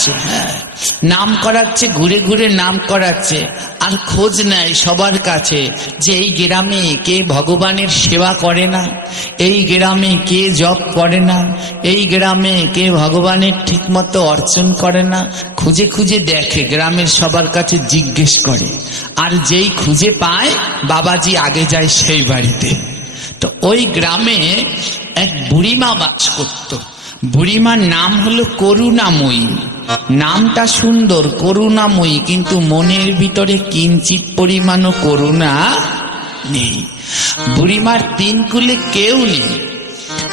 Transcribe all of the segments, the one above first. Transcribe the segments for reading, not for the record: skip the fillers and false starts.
করাচ্ছে, হ্যাঁ নাম করাচ্ছে, ঘুরে ঘুরে নাম করাচ্ছে, আর খোঁজ নেয় সবার কাছে যে এই গ্রামে কে ভগবানের সেবা করে না, এই গ্রামে কে জপ করে না, এই গ্রামে কে ভগবানের ঠিক মতো অর্চন করে না। খুঁজে খুঁজে দেখে, গ্রামের সবার কাছে জিজ্ঞেস করে, আর যেই খুঁজে পায় বাবাজি আগে যায় সেই বাড়িতে। তো ওই গ্রামে এক বুড়িমা বাস করত। বুড়িমার নাম হলো করুণাময়ী। নামটা সুন্দর, করুণাময়ী, কিন্তু মনের ভিতরে কিঞ্চিত পরিমাণও করুণা নেই। বুড়িমার তিন কুলে কেউ নেই,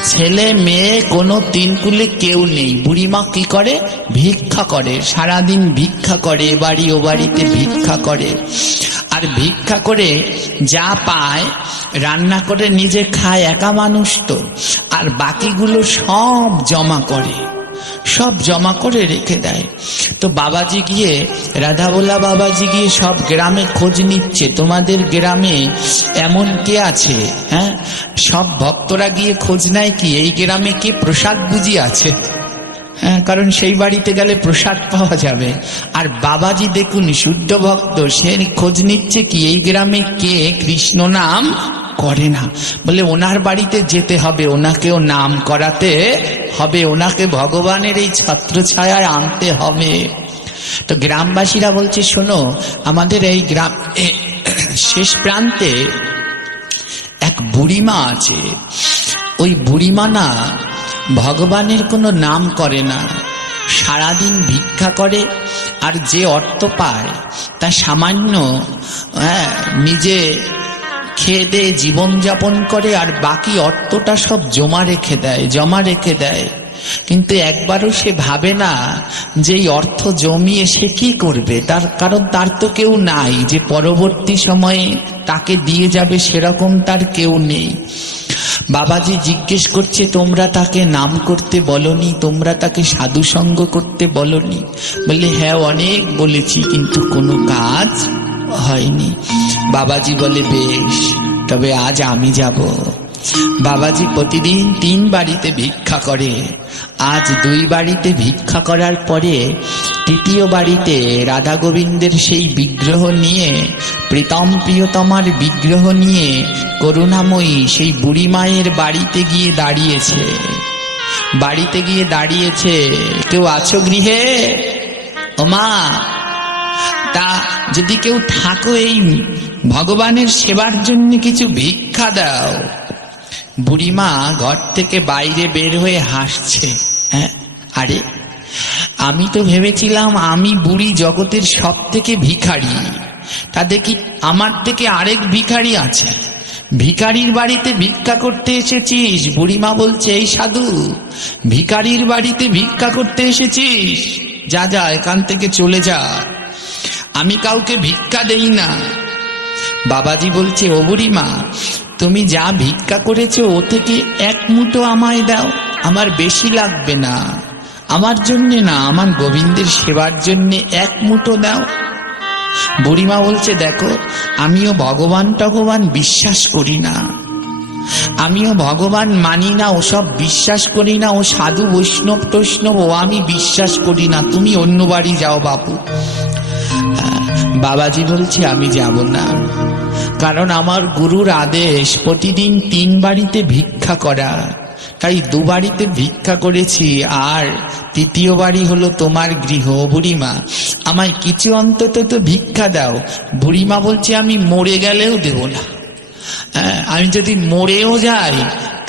ছেলে মেয়ে কোনো তিন কুলে কেউ নেই। বুড়িমা কি করে? ভিক্ষা করে, সারাদিন ভিক্ষা করে, বাড়ি ও বাড়িতে ভিক্ষা করে। আর ভিক্ষা করে যা পায় রান্না করে নিজে খায়, একা মানুষ তো, আর বাকিগুলো সব জমা করে, সব জমা করে রেখে দেয়। তো বাবাজি গিয়ে, রাধাবোলা বাবাজি গিয়ে সব গ্রামে খোঁজ নিচ্ছে, তোমাদের গ্রামে এমন কে আছে? হ্যাঁ, সব ভক্তরা গিয়ে খোঁজ নেয় কি এই গ্রামে কে প্রসাদ বুঝি আছে, হ্যাঁ, কারণ সেই বাড়িতে গেলে প্রসাদ পাওয়া যাবে। আর বাবাজি দেখুন শুদ্ধ ভক্ত, সে খোঁজ নিচ্ছে কি এই গ্রামে কে কৃষ্ণ নাম করে না, বলে ওনার বাড়িতে যেতে হবে, ওনাকেও নাম করাতে হবে, ওনাকে ভগবানের এই ছত্রছায়ায় আনতে হবে। তো গ্রামবাসীরা বলছে, শোনো, আমাদের এই গ্রাম শেষ প্রান্তে এক বুড়িমা আছে, ওই বুড়িমা না ভগবানের কোনো নাম করে না, সারাদিন ভিক্ষা করে, আর যে অর্থ পায় তা সামান্য নিজে খেয়ে দিয়ে জীবনযাপন করে, আর বাকি অর্থটা সব জমা রেখে দেয়। কিন্তু একবারও সে ভাবে না যে এই অর্থ জমিয়ে সে কি করবে, তার কারণ তার তো কেউ নাই যে পরবর্তী সময়ে তাকে দিয়ে যাবে, সেরকম তার কেউ নেই। বাবাজি জিজ্ঞেস করছে, তোমরা তাকে নাম করতে বলনি, তোমরা তাকে সাধু সঙ্গ করতে বলনি? বলে, হ্যাঁ অনেক বলেছি, কিন্তু কোনো কাজ হয়নি। বাবাজি বলে, বেশ, তবে আজ আমি যাব। বাবাজি প্রতিদিন 3 বাড়িতে ভিক্ষা করে, আজ 2 বাড়িতে ভিক্ষা করার পরে 3য় বাড়িতে রাধা গোবিন্দের সেই বিগ্রহ নিয়ে, প্রীতম প্রিয়তমার বিগ্রহ নিয়ে করুণাময়ী সেই বুড়ি মায়ের বাড়িতে গিয়ে দাঁড়িয়েছে। কেউ আছো গৃহে? ও মা, তা যদি কেউ থাকো এই ভগবানের সেবার জন্য কিছু ভিক্ষা দাও। বুড়িমা ঘর থেকে বাইরে বের হয়ে হাসছে। হ্যাঁ, আরে আমি তো ভেবেছিলাম আমি বুড়ি জগতের সব থেকে ভিখারি, তা দেখি আমার থেকে আরেক ভিখারি আছে। ভিখারির বাড়িতে ভিক্ষা করতে এসেছিস? বুড়িমা বলছে, এই সাধু, ভিখারির বাড়িতে ভিক্ষা করতে এসেছিস? যা যা, এখান থেকে চলে যা, আমি কাউকে ভিক্ষা দেই না। বাবাজি বলছে, ও বুড়িমা, তুমি যা ভিক্ষা করেছো ও থেকে 1 মুঠো আমায় দাও, আমার বেশি লাগবে না, আমার জন্যে না, আমার গোবিন্দের সেবার জন্যে 1 মুঠো দাও। বুড়িমা বলছে, দেখো, আমিও ভগবান বিশ্বাস করি না, আমিও ভগবান মানি না, ওসব বিশ্বাস করি না, ও সাধু বৈষ্ণব টৈষ্ণব ও আমি বিশ্বাস করি না, তুমি অন্য বাড়ি যাও বাপু। বাবাজি বলছে, আমি যাব না, কারণ আমার গুরুর আদেশ প্রতিদিন 3 বাড়িতে ভিক্ষা করা, তাই 2 বাড়িতে ভিক্ষা করেছি, আর 3য় বাড়ি হলো তোমার গৃহ। বুড়িমা, আমায় কিছু অন্তত তো ভিক্ষা দাও। বুড়িমা বলছে, আমি মরে গেলেও দেব না, আমি যদি মরেও যাই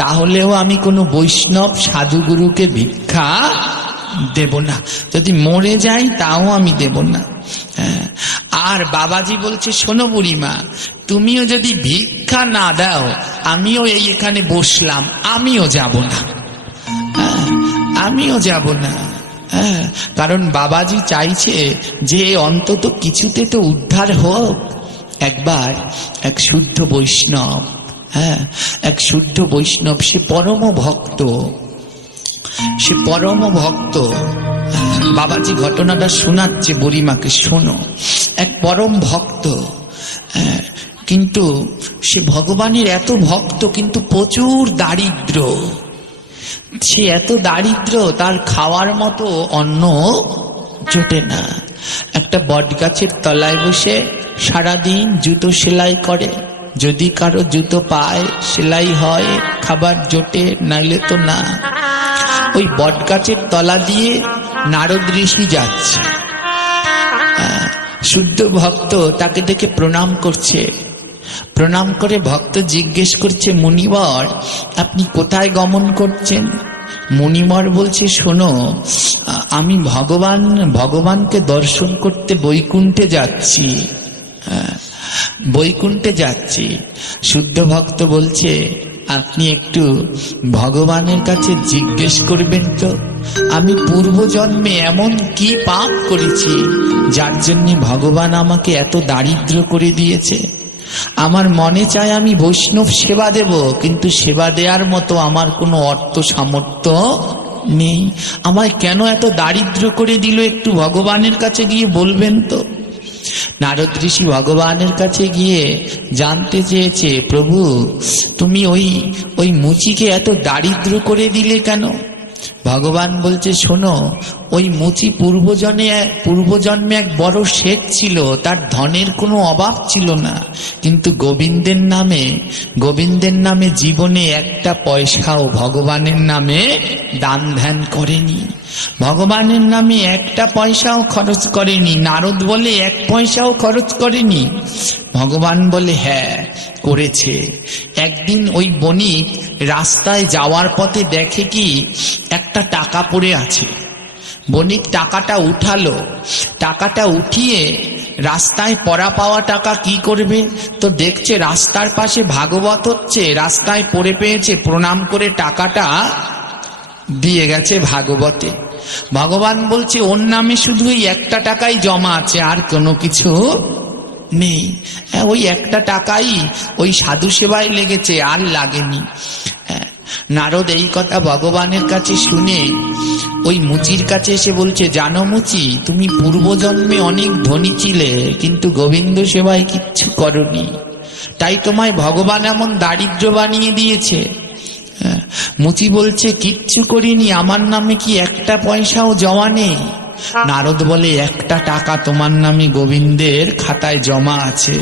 তাহলেও আমি কোনো বৈষ্ণব সাধুগুরুকে ভিক্ষা দেব না, যদি মরে যাই তাও আমি দেব না। আর বাবাজি বলছে, শোনো বুড়িমা, তুমিও যদি ভিক্ষা না দাও, আমিও এই এখানে বসলাম, আমিও যাব না, আমিও যাব না। কারণ বাবাজি চাইছে যে অন্তত কিছুতে তো উদ্ধার হোক। একবার এক শুদ্ধ বৈষ্ণব, এক শুদ্ধ বৈষ্ণব, সে পরম ভক্ত, বাবাজি ঘটনাটা শোনাচ্ছে বুড়িমাকে, শোনো। এক পরম ভক্ত, কিন্তু সে ভগবানের এত ভক্ত, কিন্তু প্রচুর দারিদ্র। সে এত দারিদ্র, তার খাওয়ার মতো অন্ন জোটে না। একটা বট গাছের তলায় বসে সারাদিন জুতো সেলাই করে, যদি কারো জুতো পায়, সেলাই হয়, খাবার জোটে, নাইলে তো না। ওই বট গাছের তলা দিয়ে নারদ ঋষি যাচ্ছে, শুদ্ধ ভক্ত তাকে দেখে প্রণাম করছে। প্রণাম করে ভক্ত জিজ্ঞেস করছে, মুনিবর আপনি কোথায় গমন করছেন? মুনিবর বলছে, শোনো, আমি ভগবানকে দর্শন করতে বৈকুণ্ঠে যাচ্ছি, বৈকুণ্ঠে যাচ্ছি। শুদ্ধ ভক্ত বলছে, আপনি একটু ভগবানের কাছে জিজ্ঞেস করবেন তো, আমি পূর্বজন্মে এমন কি পাপ করেছি যার জন্য ভগবান আমাকে এত দারিদ্র করে দিয়েছে। আমার মনে চায় আমি বৈষ্ণব সেবা দেব, কিন্তু সেবা দেওয়ার মতো আমার কোনো অর্থ সামর্থ্য নেই। আমায় কেন এত দারিদ্র করে দিল, একটু ভগবানের কাছে গিয়ে বলবেন তো। নারদ ঋষি ভগবানের কাছে গিয়ে জানতে চেয়েছে, প্রভু তুমি ওই মুচিকে এত দারিদ্র করে দিলে কেন? ভগবান বলছে, শোনো, ওই মুচি পূর্বজন্মে এক বড় শেঠ ছিল, তার ধনের কোনো অভাব ছিল না, কিন্তু গোবিন্দের নামে জীবনে একটা পয়সাও ভগবানের নামে দান ধ্যান করেনি, ভগবানের নামে একটা পয়সাও খরচ করেনি। নারদ বলে, এক পয়সাও খরচ করেনি? ভগবান বলে, হ্যাঁ করেছে। একদিন ওই বণিক রাস্তায় যাওয়ার পথে দেখে কি একটা টাকা পড়ে আছে। বণিক টাকাটা উঠালো, টাকাটা উঠিয়ে রাস্তায় পড়া পাওয়া টাকা কি করবে, তো দেখছে রাস্তার পাশে ভাগবত হচ্ছে, রাস্তায় পড়ে পেয়েছে, প্রণাম করে টাকাটা দিয়ে গেছে ভাগবতে। ভগবান বলছে, ওর নামে শুধু ওই একটা টাকাই জমা আছে, আর কোনো কিছু নেই। ওই একটা টাকাই ওই সাধু সেবায় লেগেছে, আর লাগেনি। নারদ এই কথা ভগবানের কাছে শুনে ওই মুচির কাছে এসে বলছে, জানো মুচি, তুমি পূর্বজন্মে অনেক ধনী ছিলে, কিন্তু গোবিন্দ সেবায় কিচ্ছু করনি, তাই তোমায় ভগবান এমন দারিদ্র বানিয়ে দিয়েছে। মুচি বলছে, কিচ্ছু করিনি, আমার নামে কি একটা পয়সাও জমা নেই? নারদ বলে, একটা টাকা তোমার নামে গোবিন্দের খাতায় জমা আছে।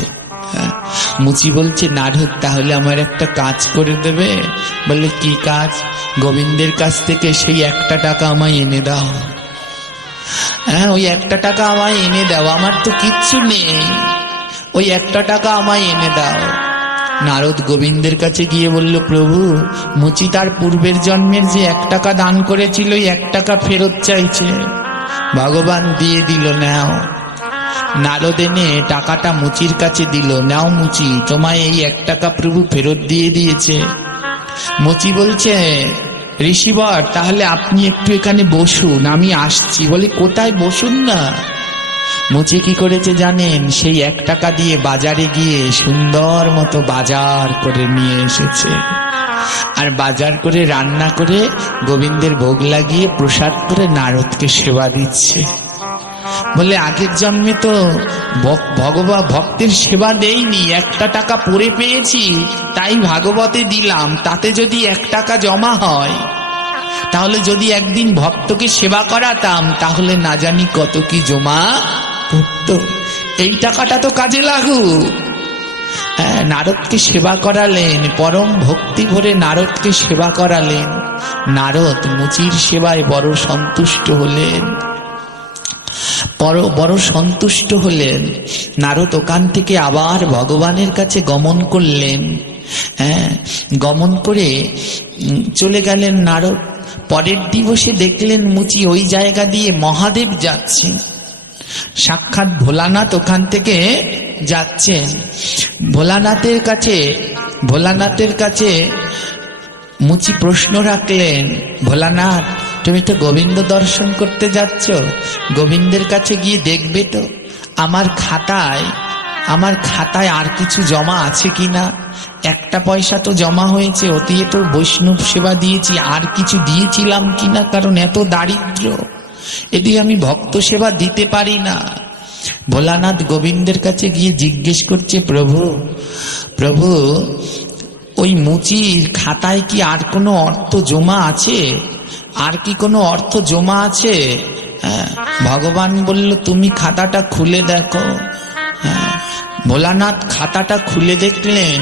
মুচি বলছে, নারদ তাহলে আমার একটা কাজ করে দেবে? বলে, কি কাজ? গোবিন্দের কাছ থেকে সেই একটা টাকা আমায় এনে দাও। হ্যাঁ, ওই একটা টাকা আমায় এনে দাও, আমার তো কিচ্ছু নেই, ওই একটা টাকা আমায় এনে দাও। নারদ গোবিন্দের কাছে গিয়ে বলল, প্রভু মুচি তার পূর্বের জন্মের যে 1 টাকা দান করেছিল, ওই 1 টাকা ফেরত চাইছে। ভগবান দিয়ে দিল, নাও। নারদ এনে টাকাটা মুচির কাছে দিল, নাও মুচি, তোমায় এই 1 টাকা প্রভু ফেরত দিয়ে দিয়েছে। মুচি বলছে, ঋষিবর তাহলে আপনি একটু এখানে বসুন, আমি আসছি। বলে, কোথায়? বসুন না। মুচি কি করেছে জানেন? সেই 1 টাকা দিয়ে বাজারে গিয়ে সুন্দর মতো বাজার করে নিয়ে এসেছে, আর বাজার করে রান্না করে গোবিন্দের ভোগ লাগিয়ে প্রসাদ করে নারদকে সেবা দিচ্ছে। বলে, আগের জন্মে তো ভক্তের সেবা দেইনি, 1টা টাকা পড়ে পেয়েছি, তাই ভাগবতে দিলাম, তাতে যদি 1 টাকা জমা হয়, তাহলে যদি একদিন ভক্তকে সেবা করাতাম, তাহলে না জানি কত কি জমা পড়তো, এই টাকাটা তো কাজে লাগুক। নারদকে সেবা করালেন, পরম ভক্তি ভরে নারদকে সেবা করালেন। নারদ মুচির সেবায় বড় সন্তুষ্ট হলেন, বড় সন্তুষ্ট হলেন। নারদ ওখান থেকে আবার ভগবানের কাছে গমন করলেন। গমন করে চলে গেলেন নারদ। পরের দিবসে দেখলেন মুচি ওই জায়গা দিয়ে মহাদেব যাচ্ছেন, সাক্ষাৎ ভোলানাথ ওখান থেকে যাচ্ছেন। ভোলানাথের কাছে মুচি প্রশ্ন রাখলেন, ভোলানাথ তুমি তো গোবিন্দ দর্শন করতে যাচ্ছ, গোবিন্দের কাছে গিয়ে দেখবে তো আমার খাতায় আর কিছু জমা আছে কিনা? 1টা পয়সা তো জমা হয়েছে, অতি তো বৈষ্ণব সেবা দিয়েছি, আর কিছু দিয়েছিলাম কিনা, কারণ এত দারিদ্র, এদিকে আমি ভক্ত সেবা দিতে পারি না। ভোলানাথ গোবিন্দের কাছে গিয়ে জিজ্ঞেস করছে, প্রভু ওই মুচির খাতায় কি আর কোনো অর্থ জমা আছে? আর কি কোনো অর্থ জমা আছে? ভগবান বলল তুমি খাতাটা খুলে দেখো। ভোলানাথ খাতাটা খুলে দেখলেন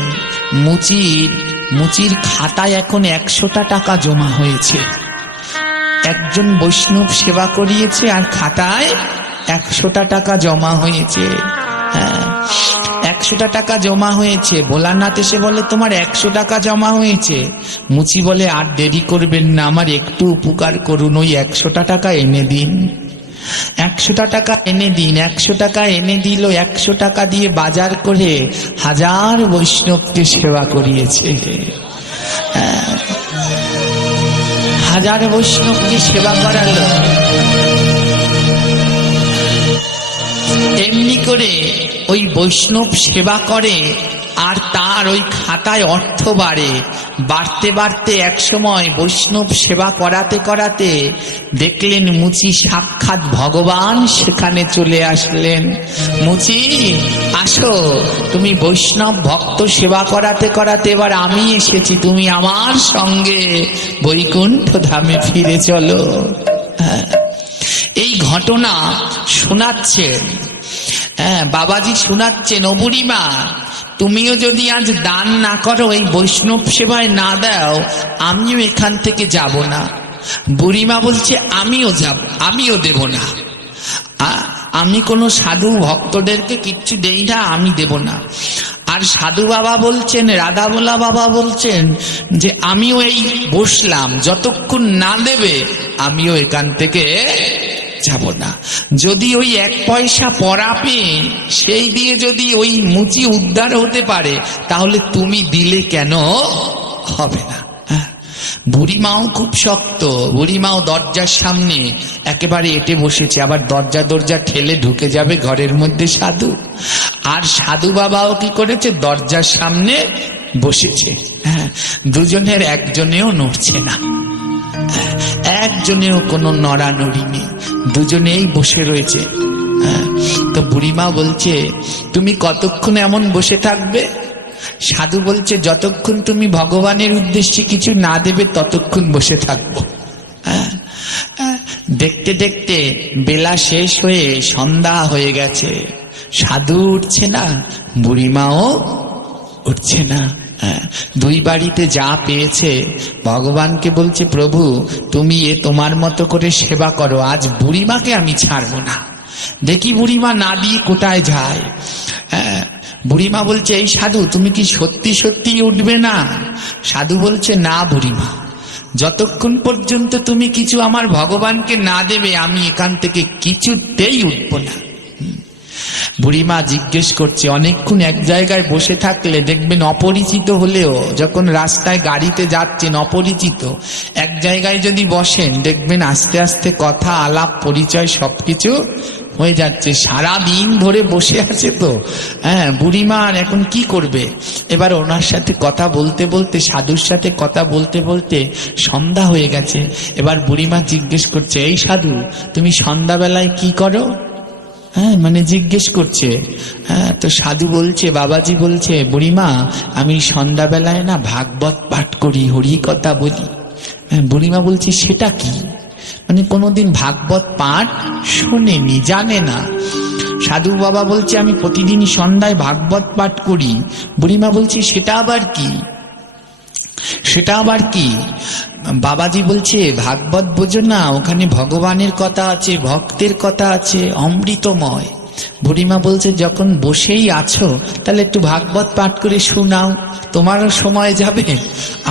মুচির খাতায় এখন 100টা টাকা জমা হয়েছে। একজন বৈষ্ণব সেবা করিয়েছে আর খাতায় 100টা টাকা জমা হয়েছে। 100টা টাকা জমা হয়েছে। ভোলানাথ এসে বলে তোমার 100 টাকা জমা হয়েছে। মুচি বলে আর দেরি করবেন না, আমার একটু উপকার করুন, ওই 100টা টাকা এনে দিন। 100টা টাকা এনে দিন। 100 টাকা এনে দিল। 100 টাকা দিয়ে বাজার করে 1000 বৈষ্ণবকে সেবা করিয়েছে। 1000 বৈষ্ণবকে সেবা করালো। এমনি করে ওই বৈষ্ণব সেবা করে আর তার ওই খাতায় অর্থ বাড়তে বাড়তে এক সময় বৈষ্ণব সেবা করাতে করাতে দেখলেন মুচি সাক্ষাৎ ভগবান সেখানে চলে আসলেন। মুচি আসো, তুমি বৈষ্ণব ভক্ত সেবা করাতে করাতে এবার আমি এসেছি, তুমি আমার সঙ্গে বৈকুণ্ঠ ধামে ফিরে চলো। এই ঘটনা শোনাচ্ছেন বাবাজি, শোনাচ্ছেন ও বুড়িমা, তুমিও যদি আজ দান না করো, এই বৈষ্ণব সেবায় না দাও, আমিও এখান থেকে যাব না। বুড়িমা বলছে আমিও যাব, আমিও দেব না। আমি কোনো সাধু ভক্তদেরকে কিচ্ছু দেই না, আমি দেব না। আর সাধু বাবা বলছেন, রাধাবোলা বাবা বলছেন যে আমিও এই বসলাম, যতক্ষণ না দেবে আমিও এখান থেকে যাব না। যদি ওই 1 পয়সা পরাপে সেই দিয়ে যদি ওই মুচি উদ্ধার হতে পারে, তাহলে তুমি দিলে কেন হবে না? বুড়িমাও খুব শক্ত। বুড়িমাও দরজার সামনে একেবারে এটে বসেছে। আবার দরজা ঠেলে ঢুকে যাবে ঘরের মধ্যে সাধু। আর সাধু বাবাও কি করেছে, দরজার সামনে বসেছে। দুজনের একজনেও নড়ছে না, একজনেও কোনো নড়ানড়ি নেই, দুজনেই বসে রয়েছে। তো বুড়িমা বলছে তুমি কতক্ষণ এমন বসে থাকবে? সাধু বলছে যতক্ষণ তুমি ভগবানের উদ্দেশ্যে কিছু না দেবে ততক্ষণ বসে থাকবো। দেখতে দেখতে বেলা শেষ হয়ে সন্ধ্যা হয়ে গেছে। সাধু উঠছে না, বুড়িমাও উঠছে না। দুই বাড়িতে যা পেয়েছে ভগবানকে বলছে প্রভু তুমি এ তোমার মতো করে সেবা করো, আজ বুড়িমাকে আমি ছাড়বো না। দেখি বুড়িমা না দিয়ে কোথায় যায়। বুড়িমা বলছে এই সাধু তুমি কি সত্যি সত্যি উঠবে না? সাধু বলছে না বুড়িমা, যতক্ষণ পর্যন্ত তুমি কিছু আমার ভগবানকে না দেবে আমি এখান থেকে কিছুতেই উঠবো না। বুড়িমা জিজ্ঞেস করছে, অনেকক্ষণ এক জায়গায় বসে থাকলে দেখবেন অপরিচিত হলেও, যখন রাস্তায় গাড়িতে যাচ্ছেন অপরিচিত এক জায়গায় যদি বসেন দেখবেন আস্তে আস্তে কথা আলাপ পরিচয় সবকিছু হয়ে যাচ্ছে। সারা দিন ধরে বসে আছে তো বুড়িমা এখন কি করবে? এবার ওনার সাথে কথা বলতে বলতে, সাধুর সাথে কথা বলতে বলতে সন্ধ্যা হয়ে গেছে। এবার বুড়িমা জিজ্ঞেস করছে, এই সাধু তুমি সন্ধ্যাবেলায় কি করো? মানে জিজ্ঞেস করছে। তো সাধু বলছে, বাবাজি বলছে বুড়িমা আমি সন্ধ্যাবেলায় না ভাগবত পাঠ করি, হরি কথা বলি। বুড়িমা বলছে সেটা কি? মানে কোনোদিন ভাগবত পাঠ শোনেনি, জানে না। সাধু বাবা বলছে আমি প্রতিদিন সন্ধ্যায় ভাগবত পাঠ করি। বুড়িমা বলছে সেটা আবার কি? সেটা আবার কি? বাবাজি বলছে ভাগবত বোঝো না, ওখানে ভগবানের কথা আছে, ভক্তের কথা আছে, অমৃতময়। বুড়িমা বলছে যখন বসেই আছো তাহলে একটু ভাগবত পাঠ করে শোনাও, তোমারও সময় যাবে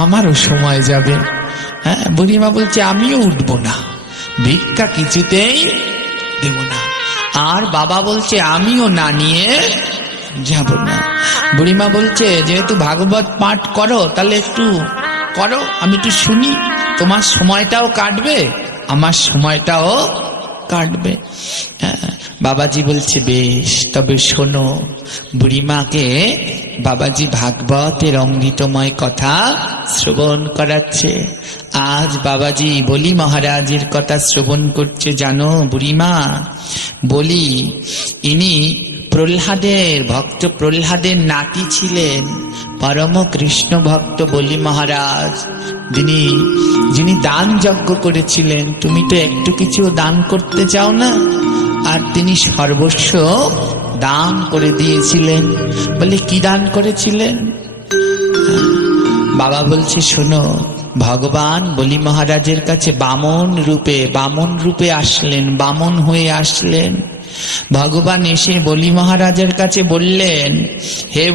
আমারও সময় যাবে। বুড়িমা বলছে আমিও উঠবো না, ভিক্ষা কিছুতেই দেব না। আর বাবা বলছে আমিও না নিয়ে যাব না। বুড়িমা বলছে যেহেতু ভাগবত পাঠ করো তাহলে একটু করো, আমি একটু শুনি, তোমার সময়টাও কাটবে আমার সময়টাও কাটবে। বাবাজি বলছে বেশ, তবে শোনো। বুড়িমাকে বাবাজি ভাগবতের অমৃতময় কথা শ্রবণ করাচ্ছে। আজ বাবাজি বলি মহারাজের কথা শ্রবণ করছে। জানো বুড়িমা, বলি ইনি প্রহ্লাদের ভক্ত প্রহ্লাদের নাতি ছিলেন পরম কৃষ্ণ ভক্ত বলি মহারাজ, যিনি দান যজ্ঞ করেছিলেন। তুমি তো একটু কিছু দান করতে চাও না, আর তিনি সর্বস্ব দান করে দিয়েছিলেন। বলে কি দান করেছিলেন? বাবা বলছে শোনো, ভগবান বলি মহারাজের কাছে বামন রূপে আসলেন, বামন হয়ে আসলেন। ভগবান এসে বলি মহারাজের কাছে বললেন, হে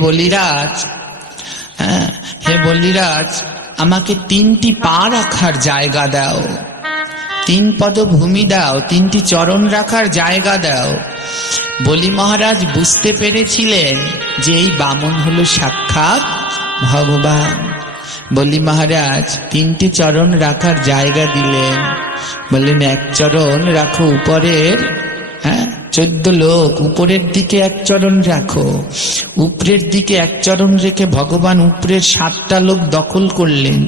বলিরাজ, আমাকে 3টি পা রাখার জায়গা দাও, 3 পদভূমি দাও, 3টি চরণ রাখার জায়গা দাও। বলি মহারাজ বুঝতে পেরেছিলেন যে এই বামন হলো সাক্ষাৎ ভগবান। বলি মহারাজ 3টি চরণ রাখার জায়গা দিলেন। বললেন এক চরণ রাখো উপরের, 14 লোক উপরের দিকে 1 চরণ রাখো। উপরের দিকে 1 চরণ রেখে ভগবান উপরের 7টা লোক দখল করলেন,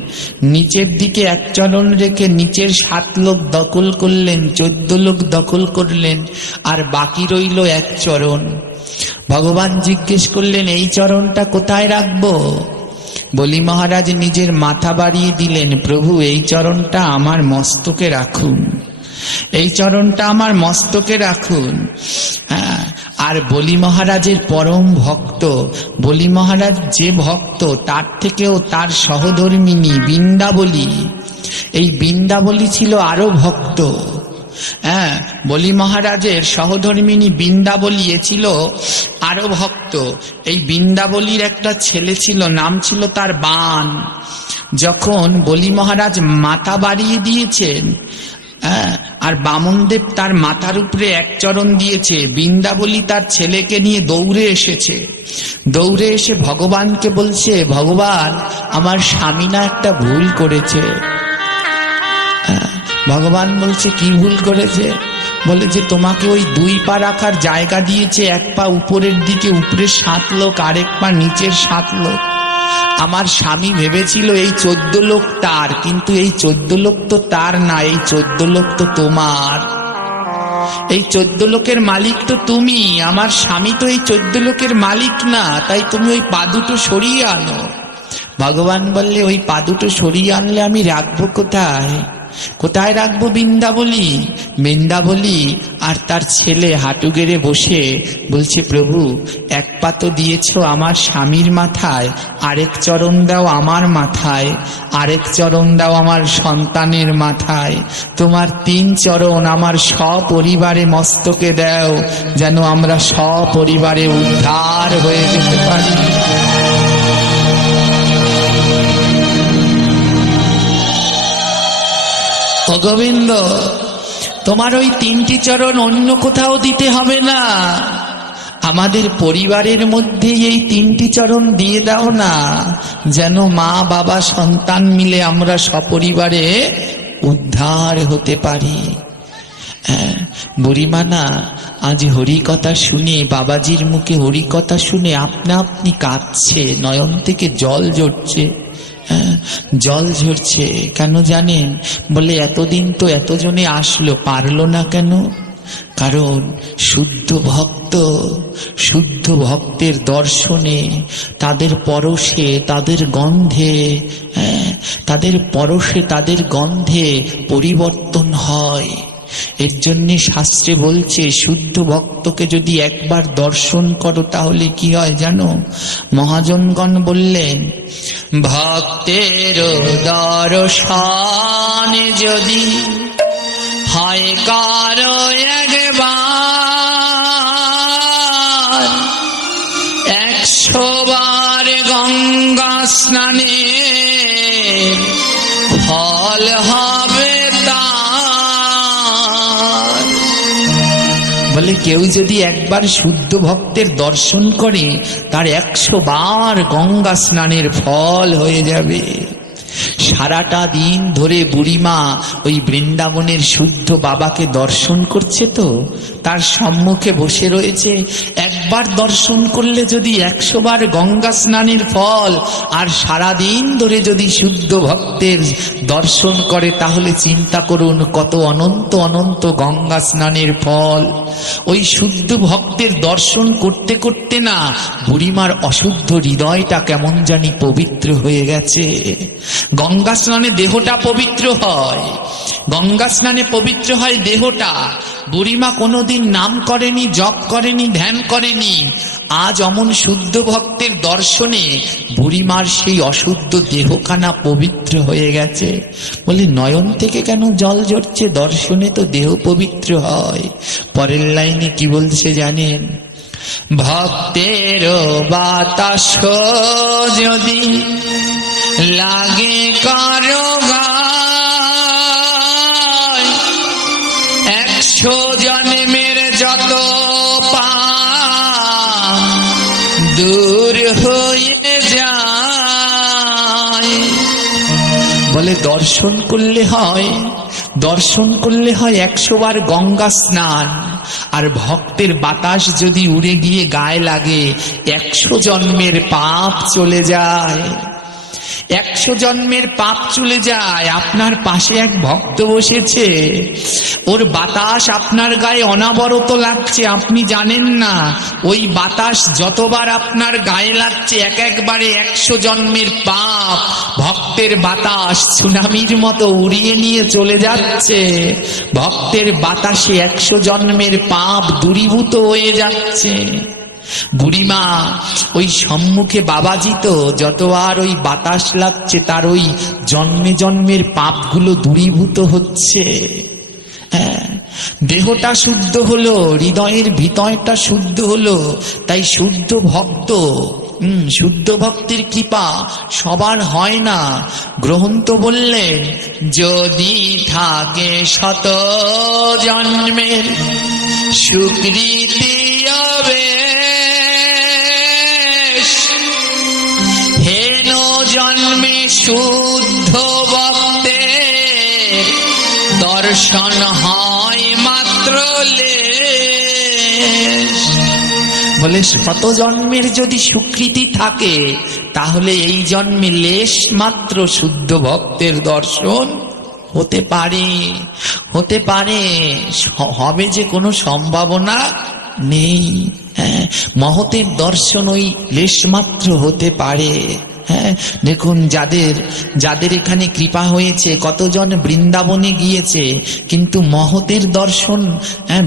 নিচের দিকে 1 চরণ রেখে নিচের 7 লোক দখল করলেন, 14 লোক দখল করলেন, আর বাকি রইল 1 চরণ। ভগবান জিজ্ঞেস করলেন এই চরণটা কোথায় রাখবো? বলি মহারাজ নিজের মাথা বাড়িয়ে দিলেন, প্রভু এই চরণটা আমার মস্তকে রাখুন, এই চরণটা আমার মস্তকে রাখুন। আর বলি মহারাজের পরম ভক্ত, বলি মহারাজ যে ভক্ত তার থেকেও তার সহধর্মিনী বৃন্দাবলী, এই বৃন্দাবলী ছিল আরো ভক্ত। বলি মহারাজের সহধর্মিনী বৃন্দাবলী ছিল আরো ভক্ত। এই বৃন্দাবলীর একটা ছেলে ছিল, নাম ছিল তার বান। যখন বলি মহারাজ মাথা বাড়িয়ে দিয়েছেন, আর বামনদেব তার মাথার উপরে 1 চরণ দিয়েছে, বৃন্দাবলী তার ছেলেকে নিয়ে দৌড়ে এসেছে। দৌড়ে এসে ভগবানকে বলছে, ভগবান আমার স্বামী না একটা ভুল করেছে। ভগবান বলছে কি ভুল করেছে? বলে যে তোমাকে ওই 2 পা রাখার জায়গা দিয়েছে, 1 পা উপরের দিকে, উপরের 7 লোক, আর 1 পা নিচের 7 লোক। আমার স্বামী ভেবেছিল এই 14 লোক তার, কিন্তু এই 14 লোক তো তার না, এই 14 লোক তো তোমার। এই 14 লোকের মালিক তো তুমি, আমার স্বামী তো এই 14 লোকের মালিক না, তাই তুমি ওই পা দুটো সরিয়ে আনো। ভগবান বললে ওই পা দুটো সরিয়ে আনলে আমি রাখবো কোথায়? কোথায় রাখবো বৃন্দাবলী? বৃন্দাবলী আর তার ছেলে হাঁটু গেড়ে বসে বলছে, প্রভু 1 পা তো দিয়েছ আমার স্বামীর মাথায়, 1 চরণ দাও আমার মাথায়, 1 চরণ দাও আমার সন্তানের মাথায়, তোমার 3 চরণ আমার সপরিবারে মস্তকে দাও, যেন আমরা সপরিবারে উদ্ধার হয়ে যেতে পারি। ও গোবিন্দ, তোমার ওই 3টি চরণ অন্য কোথাও দিতে হবে না, আমাদের পরিবারের মধ্যে এই 3টি চরণ দিয়ে দাও না, যেন মা বাবা সন্তান মিলে আমরা সপরিবারে উদ্ধার হতে পারি। বুড়িমা না আজ হরিকথা শুনে, বাবাজির মুখে হরিকথা শুনে আপনা আপনি কাঁদছে, নয়ন থেকে জল ঝরছে। জল ঝরছে কেন জানেন? বলে এতদিন তো এতজনে আসলো, পারলো না কেন? কারণ শুদ্ধ ভক্তের দর্শনে, তাদের পরশে, তাদের গন্ধে, তাদের গন্ধে পরিবর্তন হয়। এর জন্যে শাস্ত্রে বলছে শুদ্ধ ভক্তকে যদি একবার দর্শন করো তাহলে কি হয় জানো? মহাজনগণ বললেন, ভক্তের দর্শন যদি হয় কারো একবার, 100 বার গঙ্গা স্নানে ফল হবে তার। বলে কেউ যদি একবার শুদ্ধ ভক্তের দর্শন করে তার 100 বার গঙ্গা স্নানের ফল হয়ে যাবে। সারাটা দিন ধরে বুড়িমা ওই বৃন্দাবনের শুদ্ধ বাবাকে দর্শন করছে, তো তার সম্মুখে বসে রয়েছে। একবার দর্শন করলে যদি 100 বার গঙ্গা স্নানের ফল, আর সারাদিন ধরে যদি শুদ্ধ ভক্তের দর্শন করে তাহলে চিন্তা করুন কত অনন্ত অনন্ত গঙ্গা স্নানের ফল। ওই শুদ্ধ ভক্তের দর্শন করতে করতে না বুড়িমার অশুদ্ধ হৃদয়টা কেমন জানি পবিত্র হয়ে গেছে। গঙ্গা স্নানে দেহটা পবিত্র হয়, গঙ্গা স্নানে পবিত্র হয় দেহটা। বুড়িমা কোনোদিন নাম করেনি, জপ করেনি, ধ্যান করেনি। আজ অমন শুদ্ধ ভক্তের দর্শনে বুড়িমার সেই অশুদ্ধ দেহখানা পবিত্র হয়ে গেছে। বলে নয়ন থেকে কেন জল ঝরছে? দর্শনে তো দেহ পবিত্র হয়। পরের লাইনে কি বলছে জানেন? ভক্তের বাতাস যদি লাগে কারো গায়, 100 জন্মের যত পাপ দূর হয়ে যায়। বলে দর্শন করলে হয়, দর্শন করলে হয় 100 বার গঙ্গা স্নান। আর ভক্তের বাতাস যদি উড়ে গিয়ে গায়ে লাগে 100 জন্মের পাপ চলে যায়। 100 জন্মের পাপ চলে যায়। আপনার পাশে এক ভক্ত বসেছে, ওর বাতাস আপনার গায়ে অনাবরত লাগছে, আপনি জানেন না। ওই বাতাস যতবার আপনার গায়ে লাগছে একবারে 100 জন্মের পাপ ভক্তের বাতাস সুনামির মতো উড়িয়ে নিয়ে চলে যাচ্ছে। ভক্তের বাতাসে 100 জন্মের পাপ দূরীভূত হয়ে যাচ্ছে। বুড়িমা ওই সম্মুখে বাবাজি তো যতবার ওই বাতাস লাগছে তার ওই জন্মে জন্মের পাপগুলো দূরীভূত হচ্ছে। দেহটা শুদ্ধ হলো, হৃদয়ের ভিতরটা শুদ্ধ হলো। তাই শুদ্ধ ভক্ত, শুদ্ধ ভক্তের কৃপা সবার হয় না। গ্রন্থ বললেন যদি থাকে 100 জন্মের সুকৃতি হবে, হেন জন্মে শুদ্ধ ভক্তের দর্শন হয় মাত্র লেশ। বলে 100 জন্মের যদি স্বীকৃতি থাকে তাহলে এই জন্মে লেশ মাত্র শুদ্ধ ভক্তের দর্শন হতে পারে, হতে পারে। হবে যে কোনো সম্ভাবনা নেই। মহতের দর্শন ওই লেশ মাত্র হতে পারে। দেখুন যাদের এখানে কৃপা হয়েছে, কতজন বৃন্দাবনে গিয়েছে কিন্তু মহতের দর্শন,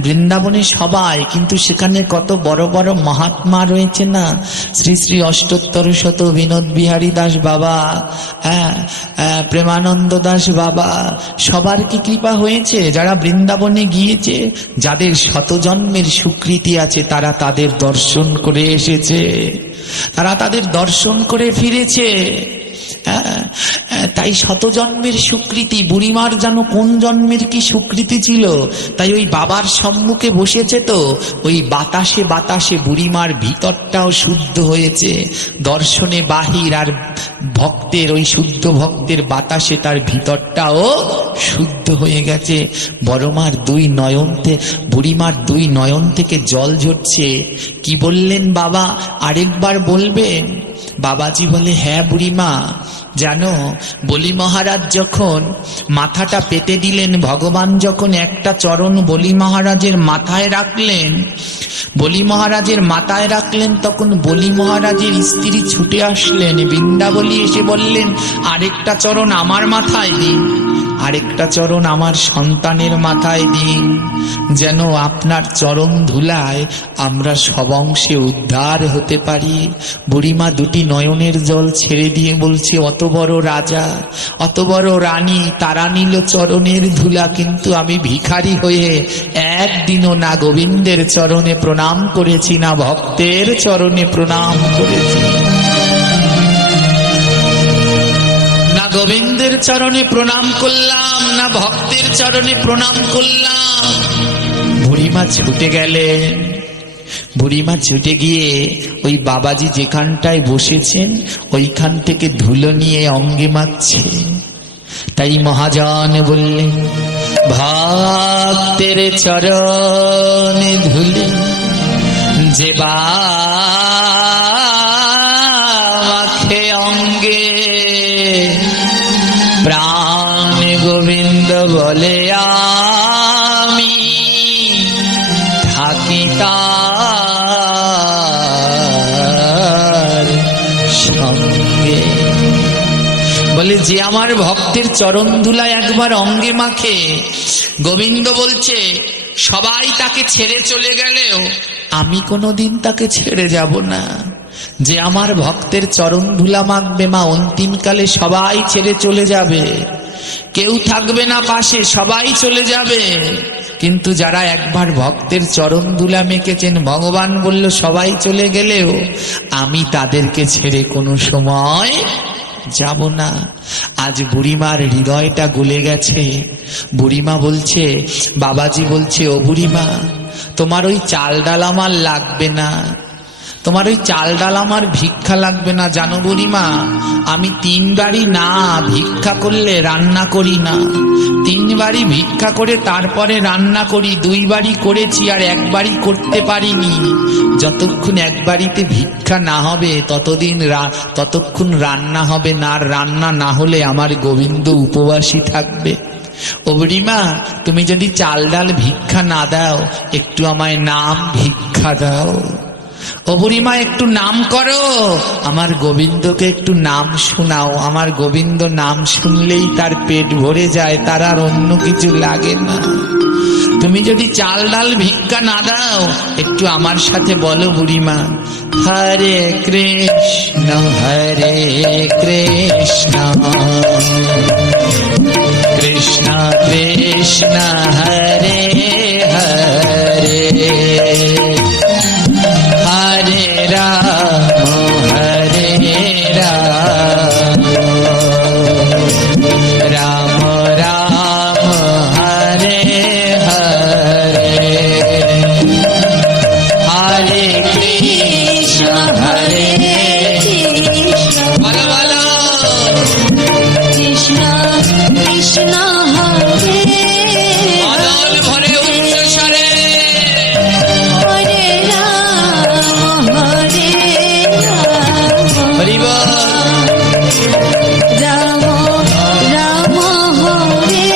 বৃন্দাবনে সবাই, কিন্তু সেখানে কত বড় বড় মহাত্মা রয়েছে না। শ্রী শ্রী অষ্টোত্তর শত বিনোদ বিহারী দাস বাবা, প্রেমানন্দ দাস বাবা, সবার কি কৃপা হয়েছে? যারা বৃন্দাবনে গিয়েছে, যাদের 100 জন্মের স্বীকৃতি আছে তারা তাদের দর্শন করে এসেছে, তারা তাদের দর্শন করে ফিরেছে। তাই 100 জন্মের স্বীকৃতি। বুড়িমার যেন কোন জন্মের কি স্বীকৃতি ছিল, তাই ওই বাবার সম্মুখে বসেছে তো ওই বাতাসে বাতাসে বুড়িমার ভিতরটাও শুদ্ধ হয়েছে। দর্শনে বাহির আর ভক্তের ওই শুদ্ধ ভক্তের বাতাসে তার ভিতরটাও শুদ্ধ হয়ে গেছে। বড়মার 2 নয়নতে, বুড়িমার 2 নয়ন থেকে জল ঝরছে। কি বললেন বাবা? আরেকবার বলবেন? বাবাজি বলে হ্যাঁ বুড়িমা, জানো বলি মহারাজ যখন মাথাটা পেতে দিলেন, ভগবান যখন একটা চরণ বলি মহারাজের মাথায় রাখলেন, বলি মহারাজের মাথায় রাখলেন, তখন বলি মহারাজের স্ত্রী ছুটে আসলেন। বৃন্দাবলী এসে বললেন আরেকটা চরণ আমার মাথায় দিন, আরেকটা চরণ আমার সন্তানের মাথায় দিন, যেন আপনার চরণ ধুলায় আমরা সবংশে উদ্ধার হতে পারি। বুড়িমা 2টি নয়নের জল ছেড়ে দিয়ে বলছে অত বড় রাজা, অত বড় রানী, তারা নিল চরণের ধুলা, কিন্তু আমি ভিখারি হয়ে একদিনও না গোবিন্দের চরণে প্রণাম করেছি, না ভক্তের চরণে প্রণাম করেছি, না গোবিন্দের চরণে প্রণাম করলাম, না ভক্তের চরণে প্রণাম করলাম। বুড়িমা ছুটে গেলেন। বুড়িমা ছুটে গিয়ে ওই বাবাজি যেখানটায় বসেছেন ওইখান থেকে ধুলো নিয়ে অঙ্গে মাখছে। তাই মহাজন বললেন ভক্তের চরণ ধুলি যে মাখে অঙ্গে, প্রাণ গোবিন্দ বলে আমি থাকি তার সঙ্গে। বলে যে আমার ভক্তের চরণ ধুলা একবার অঙ্গে মাখে, গোবিন্দ বলছে সবাই তাকে ছেড়ে চলে গেলেও আমি কোনোদিন তাকে ছেড়ে যাব না। যে আমার ভক্তের চরণ ধুলা মাখবে মা, অন্তিমকালে সবাই ছেড়ে চলে যাবে, কেউ থাকবে না পাশে, সবাই চলে যাবে, কিন্তু যারা একবার ভক্তের চরণ ধুলা মেখেছেন, ভগবান বলল সবাই চলে গেলেও আমি তাদেরকে ছেড়ে কোনো সময় যাব না। আজ বুড়িমার হৃদয়টা গলে গেছে। বুড়িমা বলছে, বাবাজি বলছে, ও বুড়িমা তোমার ওই চাল ডাল আমার লাগবে না, তোমার ওই চাল ডাল আমার ভিক্ষা লাগবে না। জানো বুড়িমা, আমি 3 বাড়ি না ভিক্ষা করলে রান্না করি না, 3 বাড়ি ভিক্ষা করে তারপরে রান্না করি। 2 বাড়ি করেছি আর 1 বাড়ি করতে পারিনি। যতক্ষণ 1 বাড়িতে ভিক্ষা না হবে ততক্ষণ রান্না হবে না, আর রান্না না হলে আমার গোবিন্দ উপবাসী থাকবে। ও বুড়িমা, তুমি যদি চাল ডাল ভিক্ষা না দাও, একটু আমায় নাম ভিক্ষা দাও। ও বুড়িমা একটু নাম করো, আমার গোবিন্দকে একটু নাম শোনাও। আমার গোবিন্দ নাম শুনলেই তার পেট ভরে যায়, তার আর অন্য কিছু লাগে না। তুমি যদি চাল ডাল ভিক্ষা না দাও, একটু আমার সাথে বলো বুড়িমা, হরে কৃষ্ণ হরে কৃষ্ণ কৃষ্ণ কৃষ্ণ হরে হরে হরে রাম হরে রাম রাম রাম হরে হরে হরে কৃষ্ণ হরে কৃষ্ণ, বলো বলো, কৃষ্ণ কৃষ্ণ হরে অদল ভরে উচ্চস্বরে হরে রাম হরে রাম হরি বল। রাম রাম হরে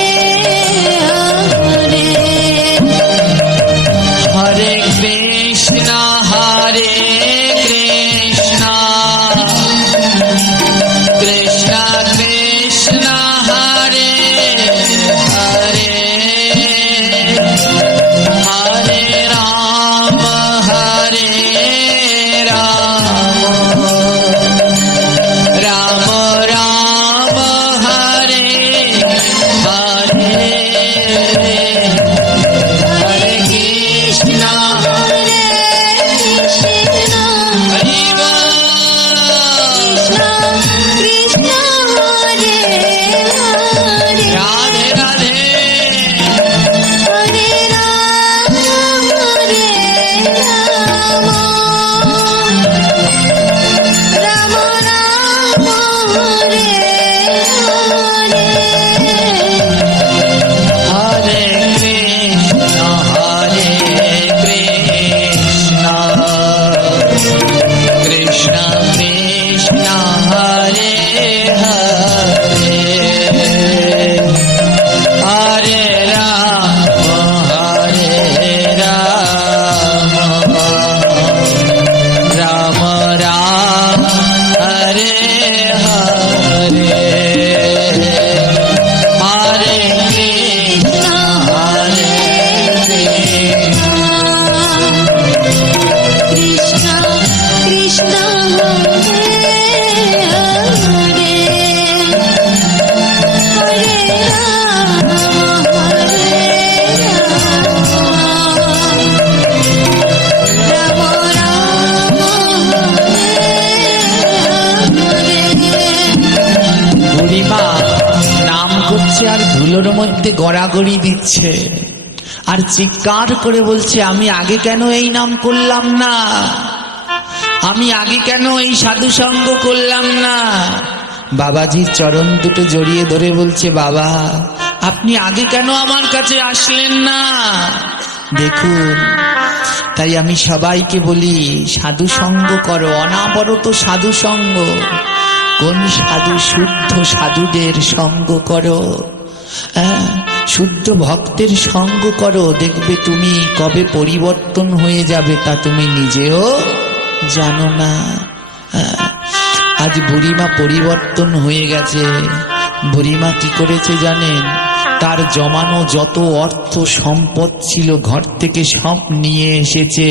হরে হরে কৃষ্ণ হরে কৃষ্ণ কৃষ্ণ কৃষ্ণ হরে হরে হরে রাম হরে রাম রাম রাম হরে হরে হরে কৃষ্ণ হরে কৃষ্ণ হরি বল। কৃষ্ণ হরে হরে রাধে রাধে হরে রাম হরে রাম রাম রাম হরে হরে হরে কৃষ্ণ হরে কৃষ্ণ কৃষ্ণ কৃষ্ণ হরে হরে হরে রাম হরে রাম রাম রাম হরে হরে হরে কৃষ্ণ হরে কৃষ্ণ কৃষ্ণ কৃষ্ণ হরে হরে হরে রাম হরে রাম রাম রাম হরে হরে বুড়িমা নাম করছে আর ধুলোর মধ্যে গড়াগড়ি দিচ্ছে আর চিৎকার করে বলছে, আমি আগে কেন এই নাম করলাম না, আমি আগে কেন এই সাধু সঙ্গ করলাম না। বাবাজির চরণ দুটো জড়িয়ে ধরে বলছে, বাবা আপনি আগে কেন আমার কাছে আসলেন না? দেখুন, তাই আমি সবাইকে বলি, সাধু সঙ্গ করো, অনাবরত সাধু সঙ্গ। কোন সাধু? শুদ্ধ সাধুদের সঙ্গ করো, শুদ্ধ ভক্তের সঙ্গ করো। দেখবে তুমি কবে পরিবর্তন হয়ে যাবে তা তুমি নিজেও জানো না। আজ বুড়িমা পরিবর্তন হয়ে গেছে। বুড়িমা কি করেছে জানেন? তার জমানো যত অর্থ সম্পদ ছিল ঘর থেকে সব নিয়ে এসেছে,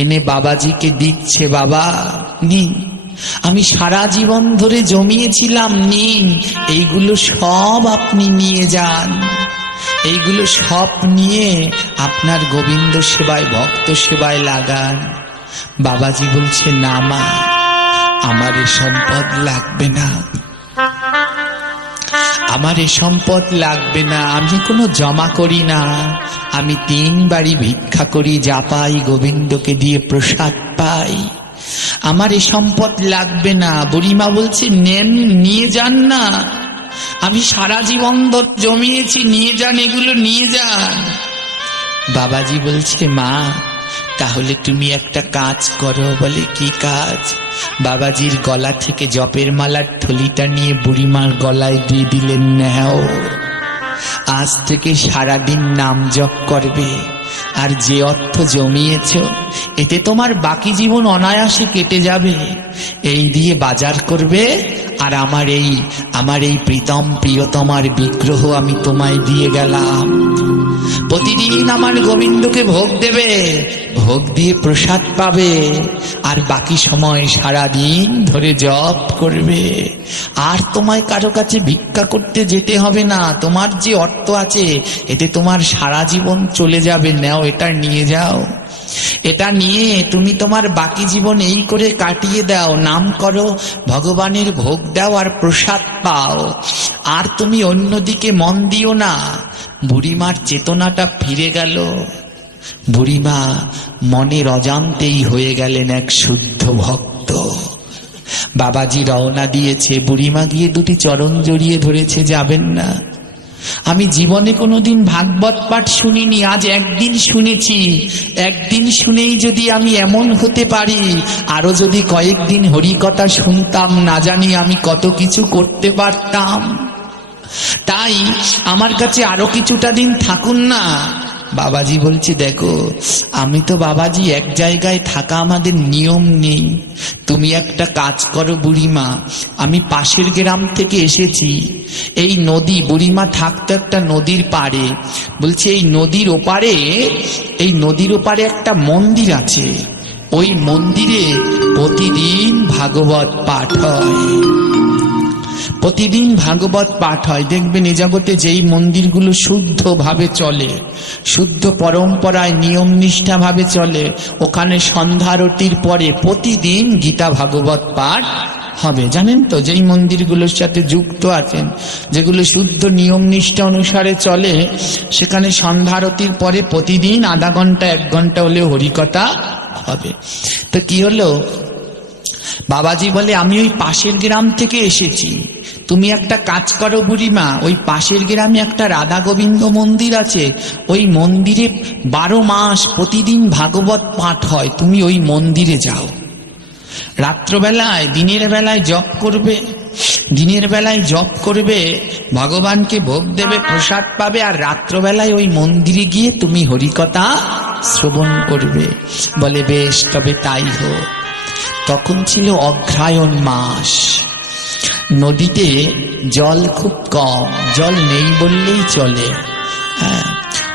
এনে বাবাজিকে দিচ্ছে। বাবা নিন, আমি সারা জীবন ধরে জমিয়েছিলাম, নিন, এইগুলো সব আপনি নিয়ে যান। এইগুলো সব নিয়ে আপনার গোবিন্দ সেবায়, ভক্ত সেবায় লাগান। বাবাজি বলছে, না মা, আমার এ সম্পদ লাগবে না, আমার এ সম্পদ লাগবে না। আমি কোনো জমা করি না, আমি 3 বাড়ি ভিক্ষা করি, যা পাই গোবিন্দকে দিয়ে প্রসাদ পাই। আমার এ সম্পদ লাগবে না। বুড়িমা বলছে, নেন, নিয়ে যান না, আমি সারা জীবন ধরে জমিয়েছি, নিয়ে যান, এগুলো নিয়ে যান। বাবাজি বলছে, মা তাহলে তুমি একটা কাজ করো। বলে, কি কাজ? বাবাজির গলা থেকে জপের মালার থলিটা নিয়ে বুড়িমার গলায় দিয়ে দিলেন, নাও, আজ থেকে সারাদিন নাম জপ করবে, আর যে অর্থ জমিয়েছ এতে তোমার বাকি জীবন অনায়াসে কেটে যাবে। এই দিয়ে বাজার করবে, আর আমার এই প্রীতম প্রিয়তমার বিগ্রহ আমি তোমায় দিয়ে গেলাম। প্রতিদিন আমার গোবিন্দকে ভোগ দেবে, ভোগ দিয়ে প্রসাদ পাবে, আর বাকি সময় সারাদিন ধরে জপ করবে। আর তোমায় কারো কাছে ভিক্ষা করতে যেতে হবে না। তোমার যে অর্থ আছে এতে তোমার সারা জীবন চলে যাবে। নাও, এটা নিয়ে যাও, এটা নিয়ে তুমি তোমার বাকি জীবন এই করে কাটিয়ে দাও। নাম করো, ভগবানের ভোগ দাও, আর প্রসাদ পাও, আর তুমি অন্যদিকে মন দিও না। বুড়িমার চেতনাটা ফিরে গেল। বুড়িমা মনের অজান্তেই হয়ে গেলেন এক শুদ্ধ ভক্ত। বাবাজি রওনা দিয়েছে, বুড়িমা গিয়ে 2টি চরণ জড়িয়ে ধরেছে, যাবেন না। আমি জীবনে কোনোদিন ভাগবত পাঠ শুনিনি, আজ একদিন শুনেছি। একদিন শুনেই যদি আমি এমন হতে পারি, আরো যদি কয়েকদিন হরিকথা শুনতাম, না জানি আমি কত কিছু করতে পারতাম। তাই আমার কাছে আরো কিছুটা দিন থাকুন না। বাবাজি বলছে, দেখো, আমি তো বাবাজি এক জায়গায় থাকা আমাদের নিয়ম নেই। তুমি একটা কাজ করো বুড়িমা, আমি পাশের গ্রাম থেকে এসেছি। এই নদী, বুড়িমা থাকতো একটা নদীর পাড়ে। বলছে, এই নদীর ওপারে একটা মন্দির আছে। ওই মন্দিরে প্রতিদিন ভাগবত পাঠ হয়, প্রতিদিন ভাগবত পাঠ হয়। দেখবেন এ জগতে যেই মন্দিরগুলো শুদ্ধভাবে চলে, শুদ্ধ পরম্পরায় নিয়ম নিষ্ঠা ভাবে চলে, ওখানে সন্ধ্যা আরতির পরে প্রতিদিন গীতা ভাগবত পাঠ হবে। জানেন তো, যেই মন্দিরগুলোর সাথে যুক্ত আছেন, যেগুলো শুদ্ধ নিয়ম নিষ্ঠা অনুসারে চলে, সেখানে সন্ধ্যা আরতির পরে প্রতিদিন আধা ঘন্টা 1 ঘন্টা হলেও হরিকথা হবে। তো কি হলো, বাবাজি বলে, আমি ওই পাশের গ্রাম থেকে এসেছি, তুমি একটা কাজ করো বুড়িমা, ওই পাশের গ্রামে একটা রাধা গোবিন্দ মন্দির আছে, ওই মন্দিরে 12 মাস প্রতিদিন ভাগবত পাঠ হয়, তুমি ওই মন্দিরে যাও। রাত্রবেলায়, দিনের বেলায় জপ করবে, দিনের বেলায় জপ করবে, ভগবানকে ভোগ দেবে, প্রসাদ পাবে, আর রাত্রবেলায় ওই মন্দিরে গিয়ে তুমি হরিকথা শ্রবণ করবে। বলে, বেশ, তবে তাই হোক। তখন ছিল অগ্রহায়ণ মাস, নদীতে জল খুব কম, জল নেই বললেই চলে।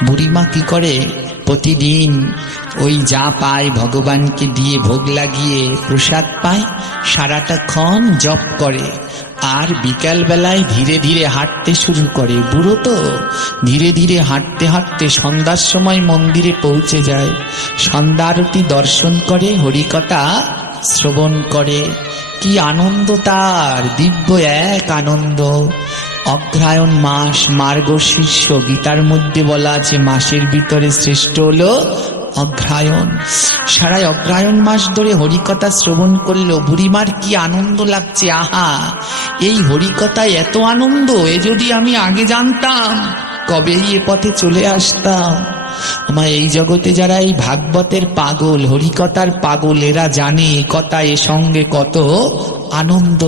বুড়িমা কি করে, প্রতিদিন ওই যা পায় ভগবানকে দিয়ে ভোগ লাগিয়ে প্রসাদ পায়, সারাটাক্ষণ জপ করে, আর বিকাল বেলায় ধীরে ধীরে হাঁটতে শুরু করে। বুড়ো তো, ধীরে ধীরে হাঁটতে হাঁটতে সন্ধ্যার সময় মন্দিরে পৌঁছে যায়। সন্ধ্যা আরতি দর্শন করে, হরিকথা শ্রবণ করে। কি আনন্দ তার, দিব্য এক আনন্দ। অগ্রহায়ণ মাস, মার্গশীর্ষ, গীতার মধ্যে বলা আছে মাসের ভিতরে শ্রেষ্ঠ হলো অগ্রহায়ণ। সারাই অগ্রহায়ণ মাস ধরে হরিকথা শ্রবণ করলো। বুড়িমার কি আনন্দ লাগছে, আহা, এই হরিকথায় এত আনন্দ, এ যদি আমি আগে জানতাম। কবেই এ পথে চলে আসতাম। আমার এই জগতে যারা এই ভাগবতের পাগল, হরিকথার পাগল, এরা জানে কথা এ সঙ্গে কত আনন্দ।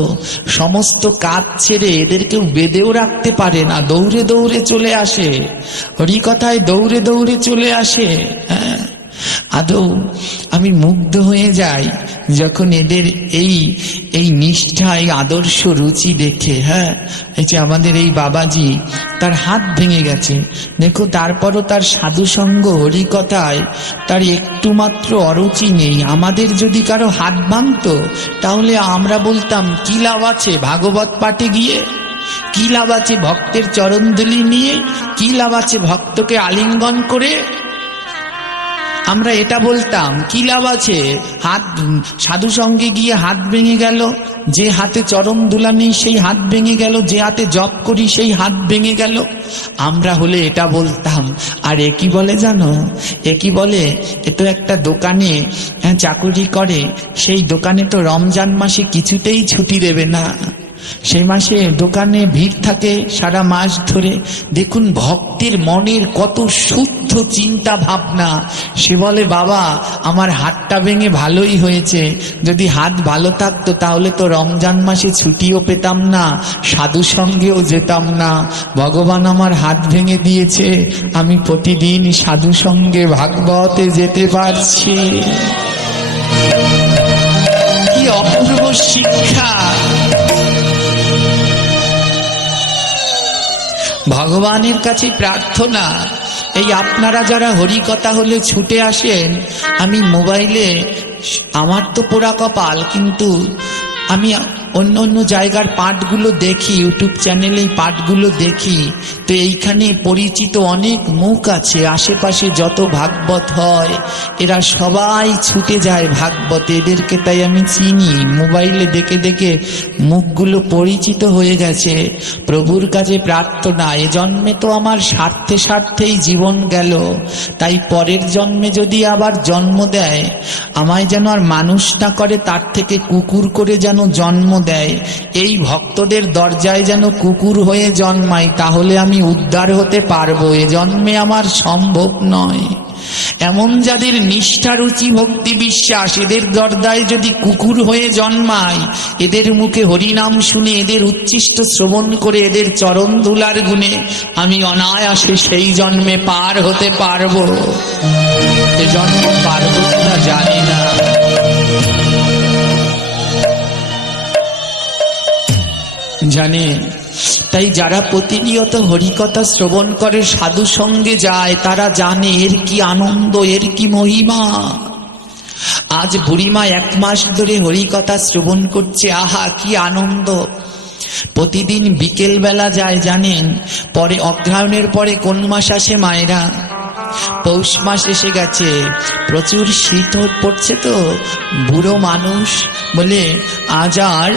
সমস্ত কাজ ছেড়ে এদের কেউ বেঁধেও রাখতে পারে না, দৌড়ে দৌড়ে চলে আসে, হরিকথায় দৌড়ে দৌড়ে চলে আসে। হ্যাঁ, আদৌ আমি মুগ্ধ হয়ে যাই যখন এদের এই নিষ্ঠা, এই আদর্শ রুচি দেখে। হ্যাঁ, এই যে আমাদের এই বাবাজি, তার হাত ভেঙে গেছে, দেখো, তারপরও তার সাধুসঙ্গ হরিকথায় তার একটু মাত্র অরুচি নেই। আমাদের যদি কারো হাত ভাঙতো তাহলে আমরা বলতাম কি লাভ আছে ভাগবত পাঠে গিয়ে, কি লাভ আছে ভক্তের চরণধুলি নিয়ে, কি লাভ আছে ভক্তকে আলিঙ্গন করে। আমরা এটা বলতাম, কি লাভ আছে হাত সাধু সঙ্গে গিয়ে হাত ভেঙে গেল, যে হাতে চরণ দুলা নেই সেই হাত ভেঙে গেল, যে হাতে জপ করি সেই হাত ভেঙে গেল। আমরা হলে এটা বলতাম। আর এ কি বলে জানো, এ কি বলে, এ তো একটা দোকানে চাকুরি করে, সেই দোকানে তো রমজান মাসে কিছুতেই ছুটি দেবে না, সেই মাসে দোকানে ভিড় থাকে সারা মাস ধরে। দেখুন ভক্তের মনের কত শুদ্ধ চিন্তা ভাবনা। সে বলে, বাবা আমার হাতটা ভেঙে ভালোই হয়েছে, যদি হাত ভালো থাকতো তাহলে তো রমজান মাসে ছুটিও পেতাম না, সাধু সঙ্গেও যেতাম না। ভগবান আমার হাত ভেঙে দিয়েছে, আমি প্রতিদিন সাধু সঙ্গে ভাগবতে যেতে পারছি। কি অপূর্ব শিক্ষা! ভগবানের কাছে প্রার্থনা, এই আপনারা যারা হরিকথা হলে ছুটে আসেন, আমি মোবাইলে, আমার তো পোড়া কপাল, কিন্তু আমি অন্য অন্য জায়গার পাঠগুলো দেখি, ইউটিউব চ্যানেলে পাঠগুলো দেখি, তো এইখানে পরিচিত অনেক মুখ আছে। আশেপাশে যত ভাগবত হয় এরা সবাই ছুটে যায় ভাগবতে, এদেরকে তাই আমি চিনি, মোবাইলে দেখে দেখে মুখগুলো পরিচিত হয়ে গেছে। প্রভুর কাছে প্রার্থনা, এ জন্মে তো আমার স্বার্থে স্বার্থেই জীবন গেল, তাই পরের জন্মে যদি আবার জন্ম দেয় আমায় যেন আর মানুষ না করে, তার থেকে কুকুর করে যেন জন্ম দেয়। এই ভক্তদের দরজায় যেন কুকুর হয়ে জন্মাই, তাহলে আমি উদ্ধার হতে পারবো। এ জন্মে আমার সম্ভব নয়। এমন যাদের নিষ্ঠা, রুচি, ভক্তি, বিশ্বাস, এদের দরজায় যদি কুকুর হয়ে জন্মায়, এদের মুখে হরিনাম শুনে, এদের উচ্ছিষ্ট শ্রবণ করে, এদের চরণ ধুলার গুণে আমি অনায়াসে সেই জন্মে পার হতে পারবো। এ জন্ম পারবো না জানি না। জানে, তাই যারা প্রতিনিয়ত হরিকথা শ্রবণ করে, সাধু সঙ্গে যায়, তারা জানে এর কি আনন্দ, এর কি মহিমা। আজ বুড়িমা 1 মাস ধরে হরিকথা শ্রবণ করছে, আহা কি আনন্দ। প্রতিদিন বিকেল বেলা যায় জানেন। পরে অগ্রহায়ণের পরে কোন মাস আসে মায়েরা? পৌষ মাস এসে গেছে, প্রচুর শীত পড়ছে, তো বুড়ো মানুষ বলে আজ আর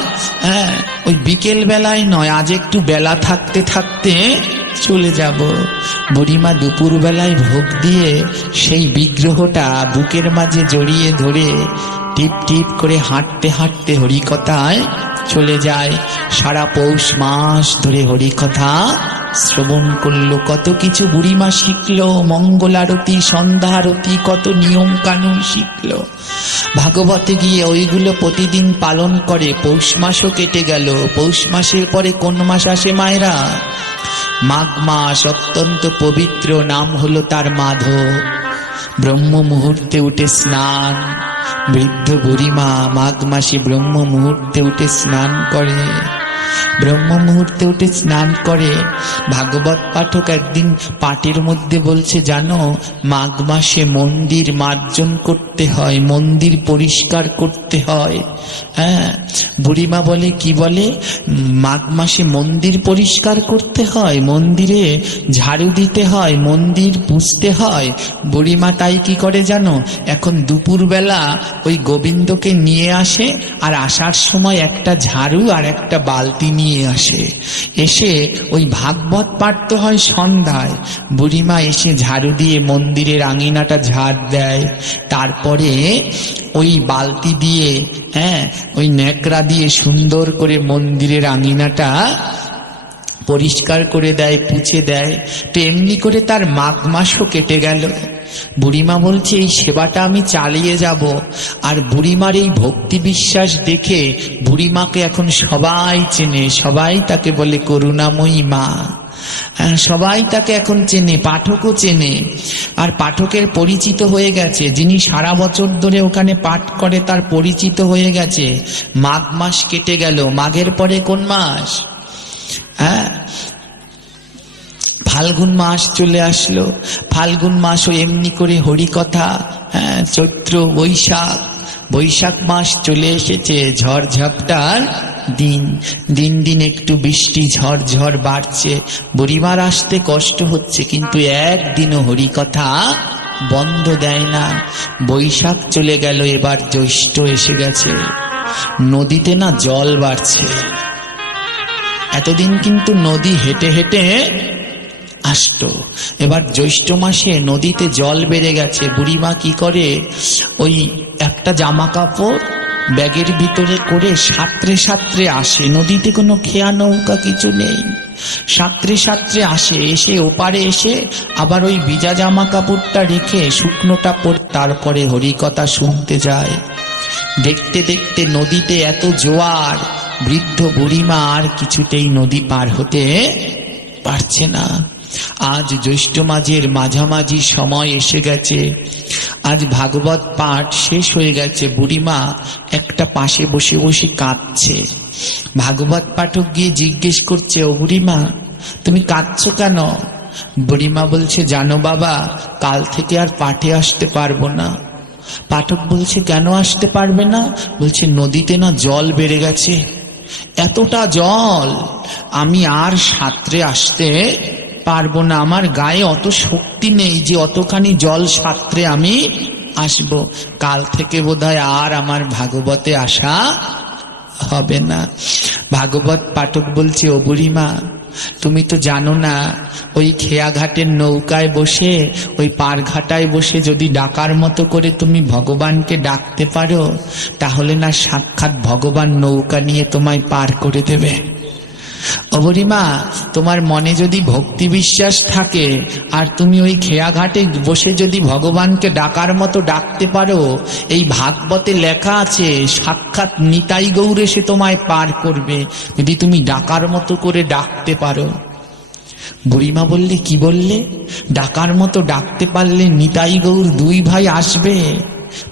ওই বিকেল বেলায় নয়, আজ একটু বেলা থাকতে থাকতে চলে যাব। বুড়িমা দুপুর বেলায় ভোগ দিয়ে সেই বিগ্রহটা বুকের মাঝে জড়িয়ে ধরে টিপ টিপ করে হাঁটতে হাঁটতে হরিকথায় চলে যায়। সারা পৌষ মাস ধরে হরিকথা শ্রবণ করলো, কত কিছু বুড়িমা শিখলো, মঙ্গলারতি, সন্ধ্যারতি, কত নিয়ম কানুন শিখলো। ভাগবতে গিয়ে ওইগুলো প্রতিদিন পালন করে। পৌষ মাসও কেটে গেল। পৌষ মাসের পরে কোন মাস আসে মায়েরা? মাঘ মাস, অত্যন্ত পবিত্র, নাম হলো তার মাধব। ব্রহ্ম মুহূর্তে উঠে স্নান, বৃদ্ধ বুড়িমা মাঘ মাসে ব্রহ্ম মুহূর্তে উঠে স্নান করে। ব্রহ্ম মুহূর্তে উঠে স্নান করে। ভাগবত পাঠক একদিন পাঠের মধ্যে বলছে, জানো মাঘ মাসে মন্দির মার্জন করতে হয়, মন্দির পরিষ্কার করতে হয়। হ্যাঁ, বুড়িমা বলে, কি বলে? মাঘ মাসে মন্দির পরিষ্কার করতে হয়, মন্দিরে ঝাড়ু দিতে হয়, মন্দির পুছতে হয়। বুড়িমা তাই কি করে জানো? এখন দুপুরবেলা ওই গোবিন্দকে নিয়ে আসে, আর আসার সময় একটা ঝাড়ু আর একটা বালতি নিয়ে আসে। এসে ওই ভাগবত পাঠতে হয় সন্ধ্যায়। বুড়িমা এসে ঝাড়ু দিয়ে মন্দিরের আঙিনাটা ঝাড় দেয়, তারপরে ওই বালতি দিয়ে, ওই ন্যাকড়া দিয়ে সুন্দর করে মন্দিরের আঙিনাটা পরিষ্কার করে দেয়, পুছে দেয়। তো এমনি করে তার মাঘ মাসও কেটে গেল। বুড়িমা বলছে এই সেবাটা আমি চালিয়ে যাব। আর বুড়িমার এই ভক্তি বিশ্বাস দেখে বুড়িমাকে এখন সবাই চেনে, সবাই তাকে বলে করুণাময়ী মা। সবাই তাকে এখন চেনে, পাঠকও চেনে। আর পাঠকের পরিচিত হয়ে গেছে, যিনি সারা বছর ধরে ওখানে পাঠ করে তার পরিচিত হয়ে গেছে। মাঘ মাস কেটে গেল। মাঘের পরে কোন মাস? ফাল্গুন মাস চলে আসলো। ফাল্গুন মাসও এমনি করে হরিকথা। চৈত্র, বৈশাখ, বৈশাখ মাস চলে এসেছে। ঝড় ঝাপটার দিন, দিন দিন একটু বৃষ্টি ঝড় ঝড় বাড়ছে। বুড়িমার আসতে কষ্ট হচ্ছে, কিন্তু একদিনও হরিকথা বন্ধ দেয় না। বৈশাখ চলে গেল, এবার জ্যৈষ্ঠ এসে গেছে। নদীতে না জল বাড়ছে। এতদিন কিন্তু নদী হেঁটে হেঁটে আসতো, এবার জ্যৈষ্ঠ মাসে নদীতে জল বেড়ে গেছে। বুড়িমা কি করে, ওই একটা জামা কাপড় ব্যাগের ভিতরে করে সাঁতরে সাঁতরে আসে। নদীতে কোনো খেয়া নৌকা কিছু নেই। সাঁতরে সাঁতরে আসে, এসে ওপারে এসে আবার ওই ভিজা জামা কাপড়টা রেখে শুকনোটা পর তারপরে হরিকথা শুনতে যায়। দেখতে দেখতে নদীতে এত জোয়ার, বৃদ্ধ বুড়িমা আর কিছুতেই নদী পার হতে পারছে না। আজ জ্যৈষ্ঠ মাসের মাঝামাঝি সময় এসে গেছে। আজ ভাগবত পাঠ শেষ হয়ে গেছে। বুড়িমা একটা পাশে বসে বসে কাঁদছে। ভাগবত পাঠক গিয়ে জিজ্ঞেস করছে, ও বুড়িমা তুমি কাঁদছো কেন? বুড়িমা বলছে, জানো বাবা, কাল থেকে আর পাঠে আসতে পারবো না। পাঠক বলছে, কেন আসতে পারবে না? বলছে, নদীতে না জল বেড়ে গেছে, এতটা জল আমি আর সাঁতরে আসতে পারবো না। আমার গায়ে অত শক্তি নেই যে অতখানি জল সাঁতরে আমি আসবো। কাল থেকে বোধহয় আর আমার ভাগবতে আসা হবে না। ভাগবত পাঠক বলছে, ও বুড়িমা তুমি তো জানো না, ওই খেয়াঘাটের নৌকায় বসে, ওই পারঘাটায় বসে যদি ডাকার মতো করে তুমি ভগবানকে ডাকতে পারো, তাহলে না সাক্ষাৎ ভগবান নৌকা নিয়ে তোমায় পার করে দেবে। ও বুড়িমা, তোমার মনে যদি ভক্তি বিশ্বাস থাকে আর তুমি ওই খেয়াঘাটে বসে যদি ভগবানকে ডাকার মতো ডাকতে পারো, এই ভাগবতে লেখা আছে সাক্ষাৎ নিতাই গৌর এসে তোমায় পার করবে, যদি তুমি ডাকার মতো করে ডাকতে পারো। বুড়িমা বললে, কি বললে? ডাকার মতো ডাকতে পারলে নিতাই গৌর দুই ভাই আসবে?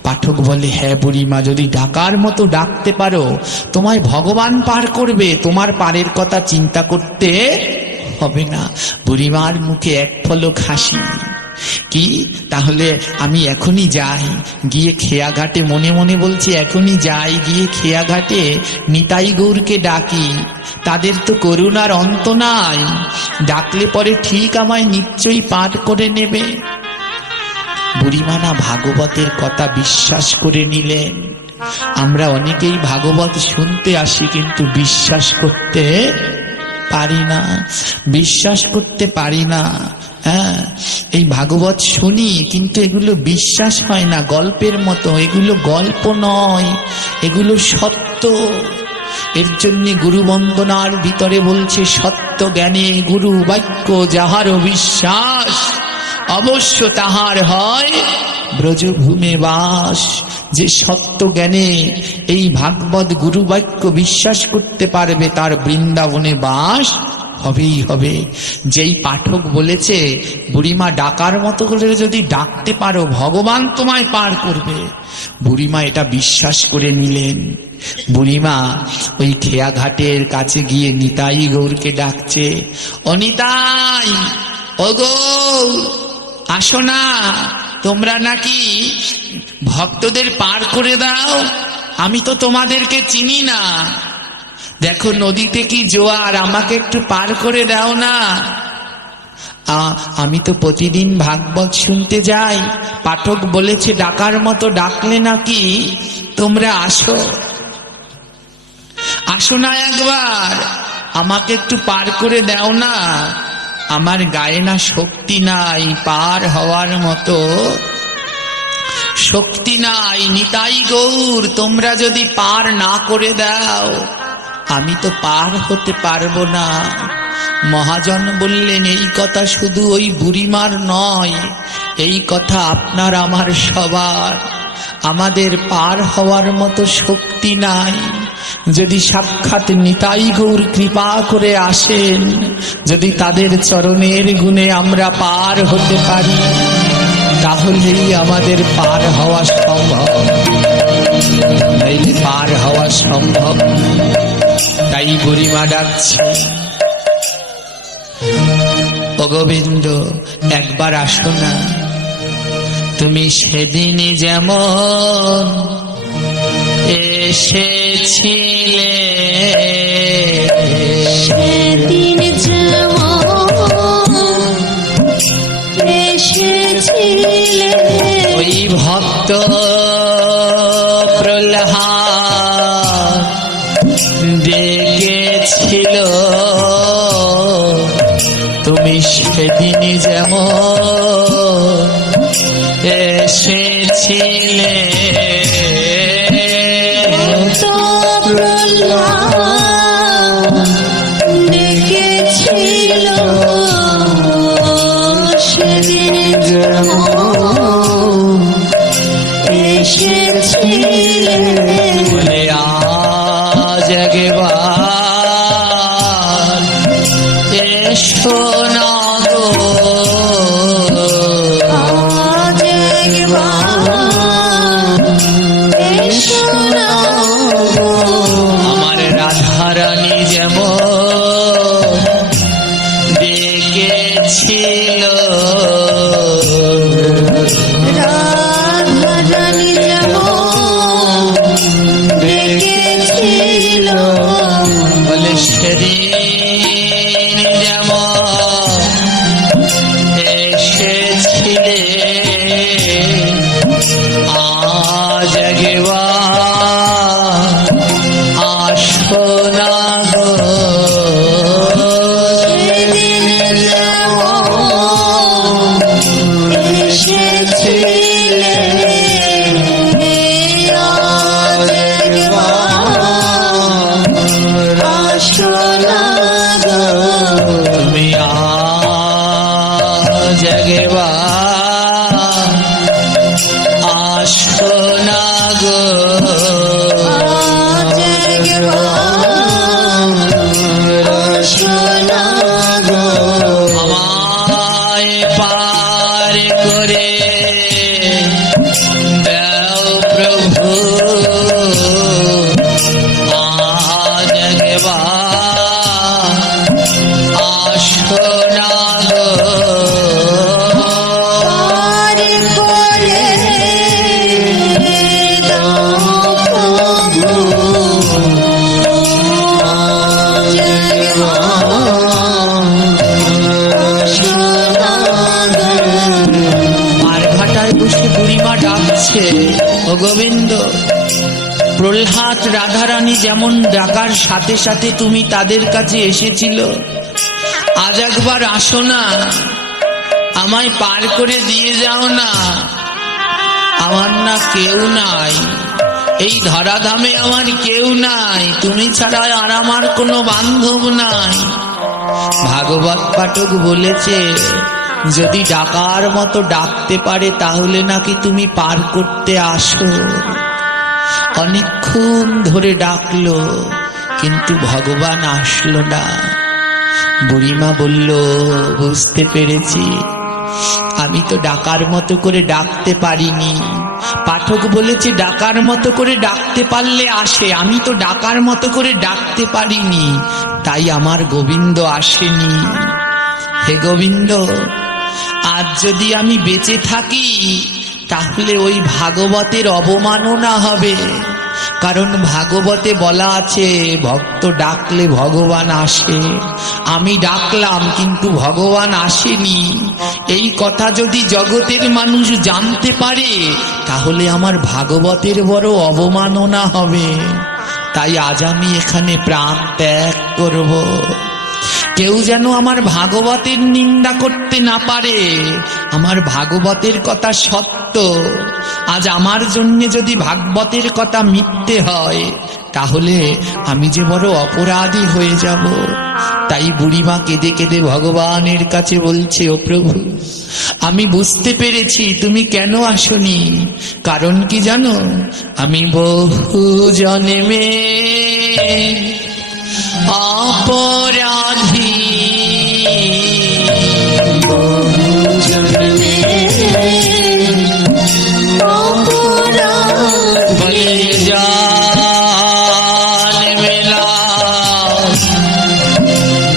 পাঠক বলে, হ্যাঁ বুড়িমা, যদি ডাকার মতো ডাকতে পারো তোমায় ভগবান পার করবে, তোমার পারের কথা চিন্তা করতে হবে না। বুড়িমার মুখে এক পলক হাসি। কি, তাহলে আমি এখনই যাই, গিয়ে খেয়াঘাটে, মনে মনে বলছি এখনই যাই, গিয়ে খেয়াঘাটে নিতাই গৌরকে ডাকি। তাদের তো করুণার অন্ত নাই, ডাকলে পরে ঠিক আমায় নিশ্চয়ই পার করে নেবে। বুড়িমা না ভাগবতের কথা বিশ্বাস করে নিলেন। আমরা অনেকেই ভাগবত শুনতে আসি, কিন্তু বিশ্বাস করতে পারি না, বিশ্বাস করতে পারি না। এই ভাগবত শুনি, কিন্তু এগুলো বিশ্বাস হয় না, গল্পের মতো। এগুলো গল্প নয়, এগুলো সত্য। এর জন্য গুরু বন্দনার ভিতরে বলছে, সত্য জ্ঞানে গুরু বাক্য যাহার বিশ্বাস, অবশ্য তাহার হয় ব্রজভূমে বাস। যে সত্য জ্ঞানে এই ভাগবত গুরু বাক্য বিশ্বাস করতে পারবে, তার বৃন্দাবনে বাস হবেই হবে। যেই পাঠক বলেছে, বুড়িমা ডাকার মতো করে যদি ডাকতে পারো ভগবান তোমায় পার করবে, বুড়িমা এটা বিশ্বাস করে নিলেন। বুড়িমা ওই খেয়াঘাটের কাছে গিয়ে নিতাই গৌরকে ডাকছে, ও নিতাই, ও গৌর, আসো না, তোমরা নাকি ভক্তদের পার করে দাও? আমি তো তোমাদেরকে চিনি না, দেখো নদীতে কি জোয়ার, আমাকে একটু পার করে দাও না। আমি তো প্রতিদিন ভাগবত শুনতে যাই, পাঠক বলেছে ডাকার মতো ডাকলে নাকি তোমরা আসো, আসো না একবার, আমাকে একটু পার করে দাও না। আমার গায়ে না শক্তি নাই, পার হওয়ার মতো শক্তি নাই। নিতাই গৌর, তোমরা যদি পার না করে দাও, আমি তো পার হতে পারবো না। মহাজন বললেন, এই কথা শুধু ওই বুড়িমার নয়, এই কথা আপনার আমার সবার। আমাদের পার হওয়ার মতো শক্তি নাই। যদি সাক্ষাৎ নিতাই গৌর কৃপা করে আসেন, যদি তাদের চরণের গুণে আমরা পার হতে পারি, তাহলেই আমাদের পার হওয়া সম্ভব, নইলে পার হওয়া সম্ভব না। তাই বুড়িমা ডাকছে, ও গোবিন্দ একবার আসো না। তুমি সেদিনই যেমন এসেছিলে, সেদিন যেমন এসেছিলে, ওই ভক্ত প্রহ্লাদ ডেকেছিল, তুমি সেদিনই যেমন এসেছিলে। তো প্রহ্লাদ ডেকেছিল, সেদিন যেমন এসেছিলে, বলে আজ একবার এসো না গো, আজ একবার এসো না গো, আমার রাধারানী যেমন ডেকেছিল, রাধারানী যেমন ডেকেছিল, বলে সেদিন যেমন এসেছিলে, আজ একবার আসো না গো, সেদিন যেমন এসেছিলে, আজ একবার আসো না গো, তুমি আজ একবার আসো না গো, আজ একবার আসো না গো, আমায় পার করে দাও প্রভু, আজ একবার আসো না গো, পার করে দাও প্রভু, আজ একবার আসো না গো, মারঘাটায় বসে বুড়িমা ডাকছে, ও গোবিন্দ প্রহ্লাদ রাধারানী যেমন ডাকার সাথে সাথে তুমি তাদের কাছে এসেছিল, আজ একবার আসো না, আমায় পার করে দিয়ে যাও না। আমার না কেউ নাই, এই ধরাধামে আমার কেউ নাই, তুমি ছাড়া আর আমার কোনো বান্ধব নাই। ভাগবত পাঠক বলেছে, যদি ডাকার মতো ডাকতে পারে তাহলে নাকি তুমি পার করতে আসো। অনেকক্ষণ ধরে ডাকলো, কিন্তু ভগবান আসলো না। বুড়িমা বলল, বুঝতে পেরেছি, আমি তো ডাকার মতো করে ডাকতে পারিনি। পাঠক বলেছে ডাকার মতো করে ডাকতে পারলে আসে, আমি তো ডাকার মতো করে ডাকতে পারিনি, তাই আমার গোবিন্দ আসেনি। হে গোবিন্দ, আজ যদি আমি বেঁচে থাকি তাহলে ওই ভাগবতের অবমাননা হবে, কারণ ভাগবতে বলা আছে ভক্ত ডাকলে ভগবান আসে। আমি ডাকলাম কিন্তু ভগবান আসেনি, এই কথা যদি জগতের মানুষ জানতে পারে তাহলে আমার ভাগবতের বড় অবমাননা হবে। তাই আজ আমি এখানে প্রাণ ত্যাগ করব। কেউ যেন আমার ভাগবতের নিন্দা করতে না পারে। আমার ভাগবতের কথা সত্য, আজ আমার জন্য যদি ভাগবতের কথা মিথ্যে হয় তাহলে আমি যে বড় অপরাধী হয়ে যাব। তাই বুড়িমা কেঁদে কেঁদে ভগবানের কাছে বলছে, ও প্রভু, আমি বুঝতে পেরেছি তুমি কেন আসনি। কারণ কি জানো? আমি বহু জন্মে অপরাধী, বলে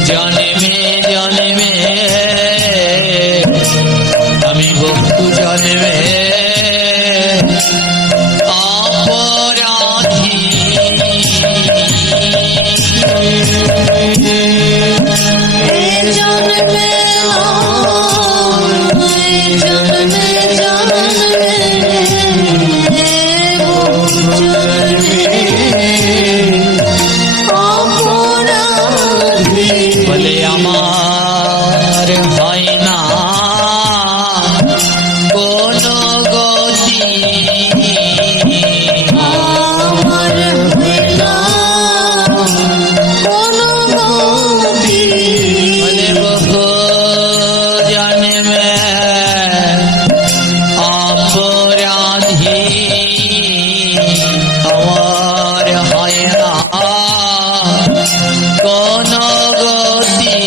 জন্মে জন্মে আমি বহু জন্মে অপরাধী। বলে আমার হয় না কোনো গতি, আমার হয় না কোনো গতি। বলে বহু জন্মে অপরাধী, আমার হয় না কোনো গতি।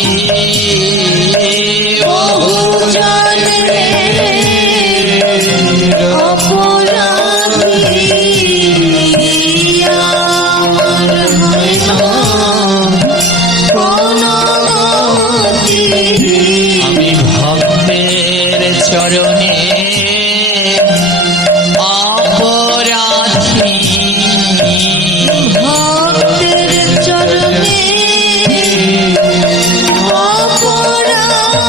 বহু জন্মে অপরাধী, আমার হয় না কোনো গতি। আমি ভক্তের চরণে অপরাধী, ভক্তের চরণে অপরাধী,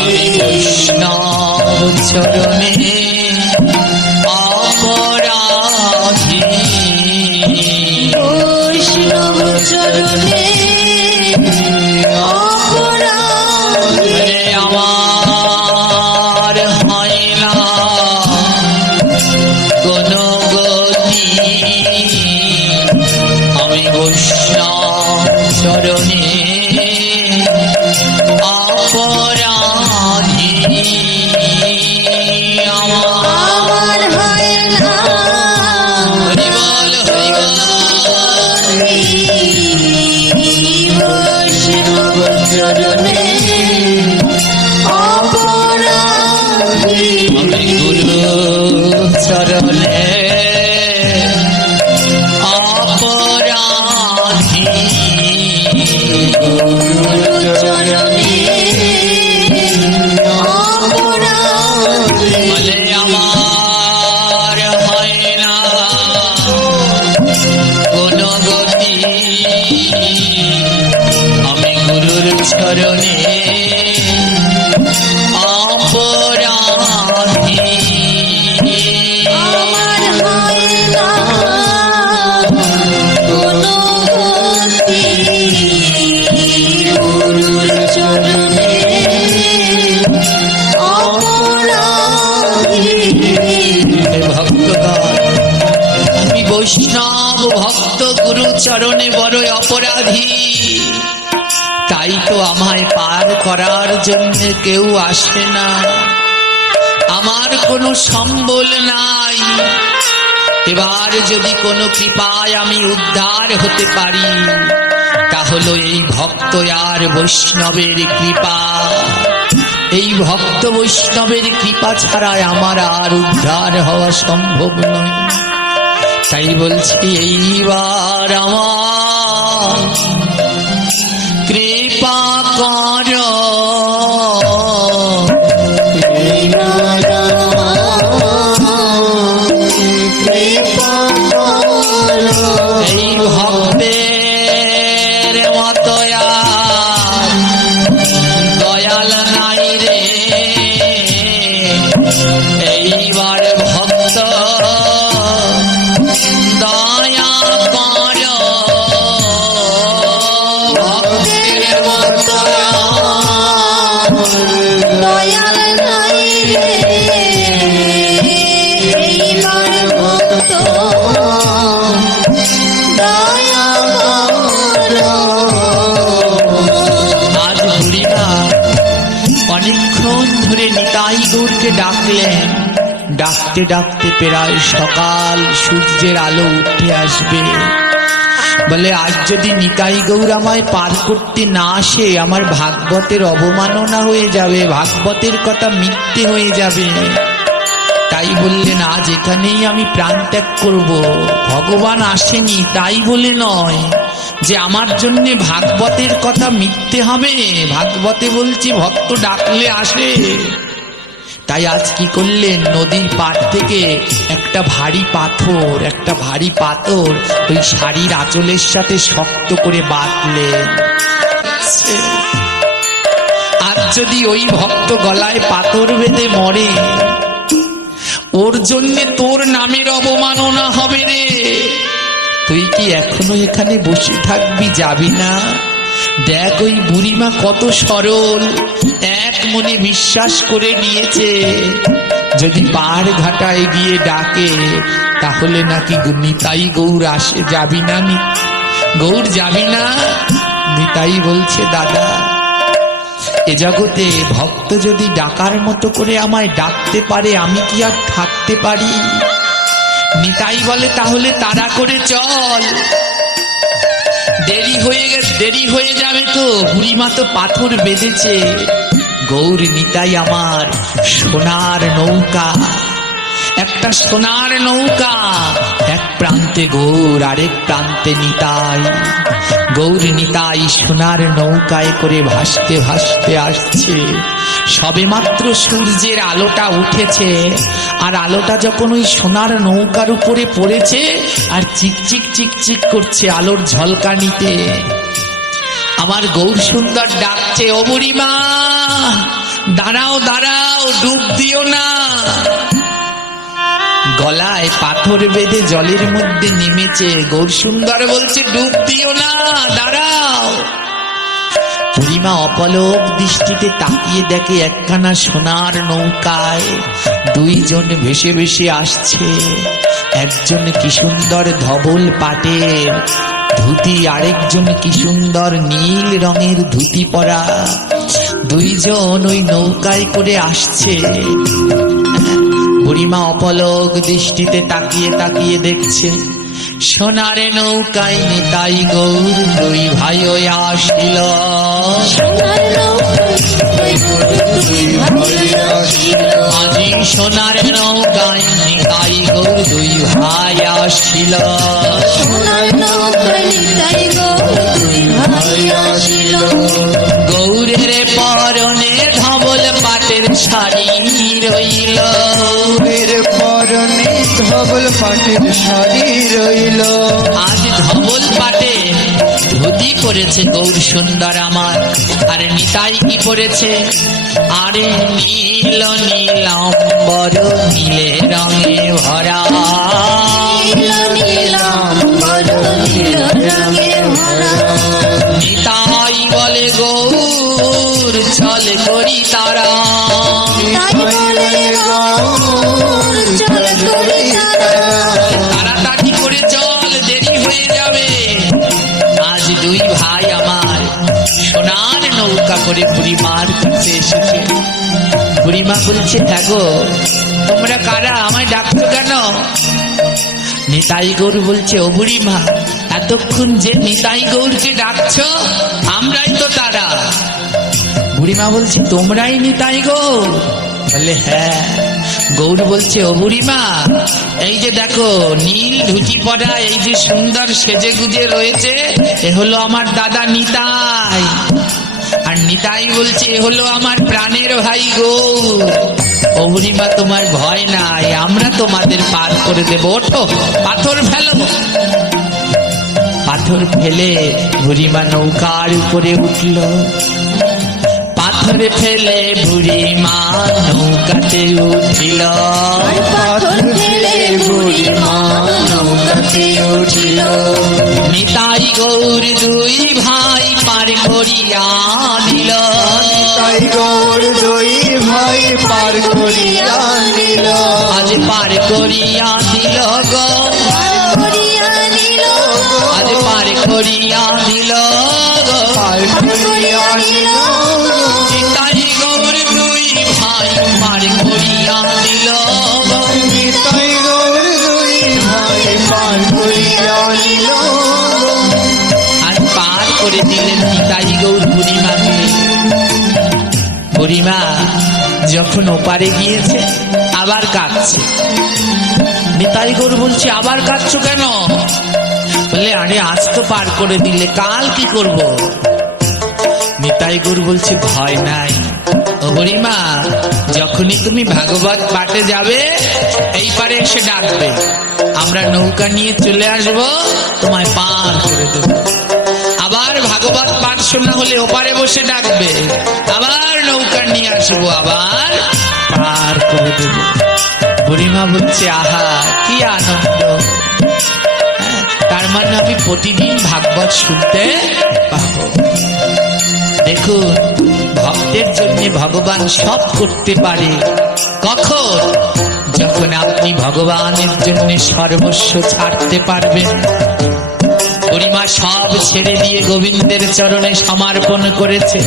আমি বৈষ্ণব চরণে অপরাধী। বৈষ্ণব চরণে অপরাধী। বলে আমার হয় না কোনো গতি, আমি বৈষ্ণব চরণে অপরাধী। আমার হয় না হরি বল হরি বল। বৈষ্ণব চরণে অপরাধী, আমি গুরু চরণে অপরাধী। গুরু চরণে অপরাধী। বলে আমার হয় না কোনো গতি, আমি গুরুর চরণে অপরাধী। আমার হয় না কোনো গতি, গুরুর চরণে অপরাধী। ভক্তগণ, আমি বৈষ্ণব ভক্ত গুরু চরণে বড় অপরাধী। তাই তো আমায় পার করার জন্য কেউ আসে না, আমার কোনো সম্বল নাই। এবার যদি কোনো কৃপায় আমি উদ্ধার হতে পারি, তাহলে এই ভক্ত আর বৈষ্ণবের কৃপা। এই ভক্ত বৈষ্ণবের কৃপা ছাড়া আমার আর উদ্ধার হওয়া সম্ভব নয়। তাই বলছি, এইবার আমার কৃপা কর, এই ভক্তের মতো আর দয়াল নাই রে। এইবার ভক্ত দয়া কর, ভক্তের মতো ডাকতে ডাকতে প্রায় সকাল, সূর্যের আলো উঠে আসবে। বলে আজ যদি নিতাই গৌর আমায় পার করতে না আসে, আমার ভাগবতের অবমাননা হয়ে যাবে, ভাগবতের কথা মিথ্যে হয়ে যাবে। তাই বললেন আজ এখানেই আমি প্রাণ ত্যাগ করব। ভগবান আসেনি তাই বলে নয় যে আমার জন্য ভাগবতের কথা মিথ্যে হবে। ভাগবতে বলছি ভক্ত ডাকলে আসে। তাই আজ কি করলেন, নদীর পাড় থেকে একটা ভারী পাথর ওই শাড়ির আঁচলের সাথে শক্ত করে বাঁধলেন। আজ যদি ওই ভক্ত গলায় পাথর বেঁধে মরে, ওর জন্যে তোর নামের অবমাননা হবে রে। তুই কি এখনো এখানে বসে থাকবি, যাবি না? দেখ ওই বুড়িমা কত সরল, এক মনে বিশ্বাস করে নিয়েছে যদি পাহাড় ঘাটায় গিয়ে ডাকে তাহলে নাকি নিতাই গৌর আসে। যাবি না গৌর, যাবি না? নিতাই বলছে দাদা, এ জগতে ভক্ত যদি ডাকার মতো করে আমায় ডাকতে পারে, আমি কি আর থাকতে পারি? নিতাই বলে তাহলে তাড়া করে চল, দেরি হয়ে যাবে তো। বুড়িমা তো পাথর বেঁধেছে। গৌর নিতাই আমার সোনার নৌকা, একটা সোনার নৌকা, এক প্রান্তে গৌর আরেক প্রান্তে নিতাই। গৌর নিতাই সোনার নৌকায় করে ভাসতে ভাসতে আসছে। সবে মাত্র সূর্যের আলোটা উঠেছে, আর আলোটা যখন ওই সোনার নৌকার উপরে পড়েছে আর চিকচিক চিকচিক করছে আলোর ঝলকানিতে, আমার গৌর সুন্দর ডাকছে, ও বুড়িমা দাঁড়াও দাঁড়াও, ডুব দিও না। গলায় পাথর বেঁধে জলের মধ্যে নেমেছে। গৌর সুন্দর বলছে ডুব দিও না, দাঁড়াও। বুড়িমা অপলক দৃষ্টিতে তাকিয়ে দেখে একখানা সোনার নৌকায় দুইজন ভেসে ভেসে আসছে। একজন কি সুন্দর ধবল পাটের ধুতি, আরেকজন কি সুন্দর নীল রঙের ধুতি পরা। দুইজন ওই নৌকায় করে আসছে। বুড়িমা অপলক দৃষ্টিতে তাকিয়ে তাকিয়ে দেখছে, সোনারে নৌকায় নিতাই গৌর দুই ভাই আসিল। আজি সোনার নৌকায় নিতাই গৌর দুই ভাই আসিল। গৌরের পরনে ধবল পাটের শাড়ি রইল। পরনে ধবল পাটের শাড়ি রইল। আজ ধবল পাটে ধুতি পরেছে গৌর সুন্দর আমার, আর নিতাই কি পরেছে? আরে নীল নীলাম্বর নীলে রঙে ভরা। নিতাই বলে গৌর চল করি তারা। তাড়াতাড়ি করে চল, দেরি হয়ে যাবে। আজ দুই ভাই আমার সোনার নৌকা করে বুড়িমার কাছে এসেছে। বুড়িমা বলছে দেখো তোমরা কারা, আমায় ডাকছো কেন? নিতাই গৌর বলছে, ও বুড়িমা এতক্ষণ যে নিতাই গৌরকে ডাকছো আমরাই তো তারা। বুড়িমা বলছে তোমরাই নিতাই গৌর? বলে হ্যাঁ। গৌর বলছে, ও বুড়িমা এই যে দেখো নীল ধুতি পরা, এই যে সুন্দর সেজে গুজে রয়েছে, এ হলো আমার দাদা নিতাই। আর নিতাই বলছে এ হলো আমার প্রাণের ভাই গৌর। ও বুড়িমা তোমার ভয় নাই, আমরা তোমাদের পার করে দেব, ওঠো পাথর ফেলো। পাথর ফেলে বুড়িমা নৌকার উপরে উঠল। পাথর ফেলে বুড়িমা নৌকাতে উঠিল। পাথর ফেলে বুড়িমা নৌকাতে উঠিল। নিতাই গৌর দুই ভাই পার করিয়া দিল। নিতাই গৌর দুই ভাই পার করিয়া দিল। আজ পার করিয়া দিল গো, আজ পার করিয়া দিল গো, পার করিয়া দিল। নিতাই গৌর দুই ভাই পার করিয়া দিল গো। পার করিয়া নিল আর পার করে দিলেন নিতাই গৌর বুড়িমাকে। বুড়িমা যখন ওপারে গিয়েছে আবার কাঁদছে। নিতাই গৌর বলছে, আবার কাঁদছো কেন? বলে, আরে আজ তো পার করে দিলে, কাল কি করব? নিতাই গৌর বলছে, ভয় নাই ও বুড়িমা, যখনই তুমি ভাগবত পাঠে যাবে এই পারে এসে ডাকবে, আমরা নৌকা নিয়ে চলে আসব, তোমায় পার করে দেবো। আবার ভাগবত পাঠ শোনা হলে ওপারে বসে ডাকবে, আবার নৌকা নিয়ে আসবো, আবার পার করে দেব। বুড়িমা বলছে, আহা কি আনন্দ, তার মানে আমি প্রতিদিন ভাগবত শুনতে পাবো। দেখুন, ভক্তের জন্য ভগবান সব করতে পারে। কখন? যখন আপনি ভগবানের জন্য সর্বস্ব ছাড়তে পারবেন। বুড়িমা সব ছেড়ে দিয়ে গোবিন্দের চরণে সমর্পণ করেছে,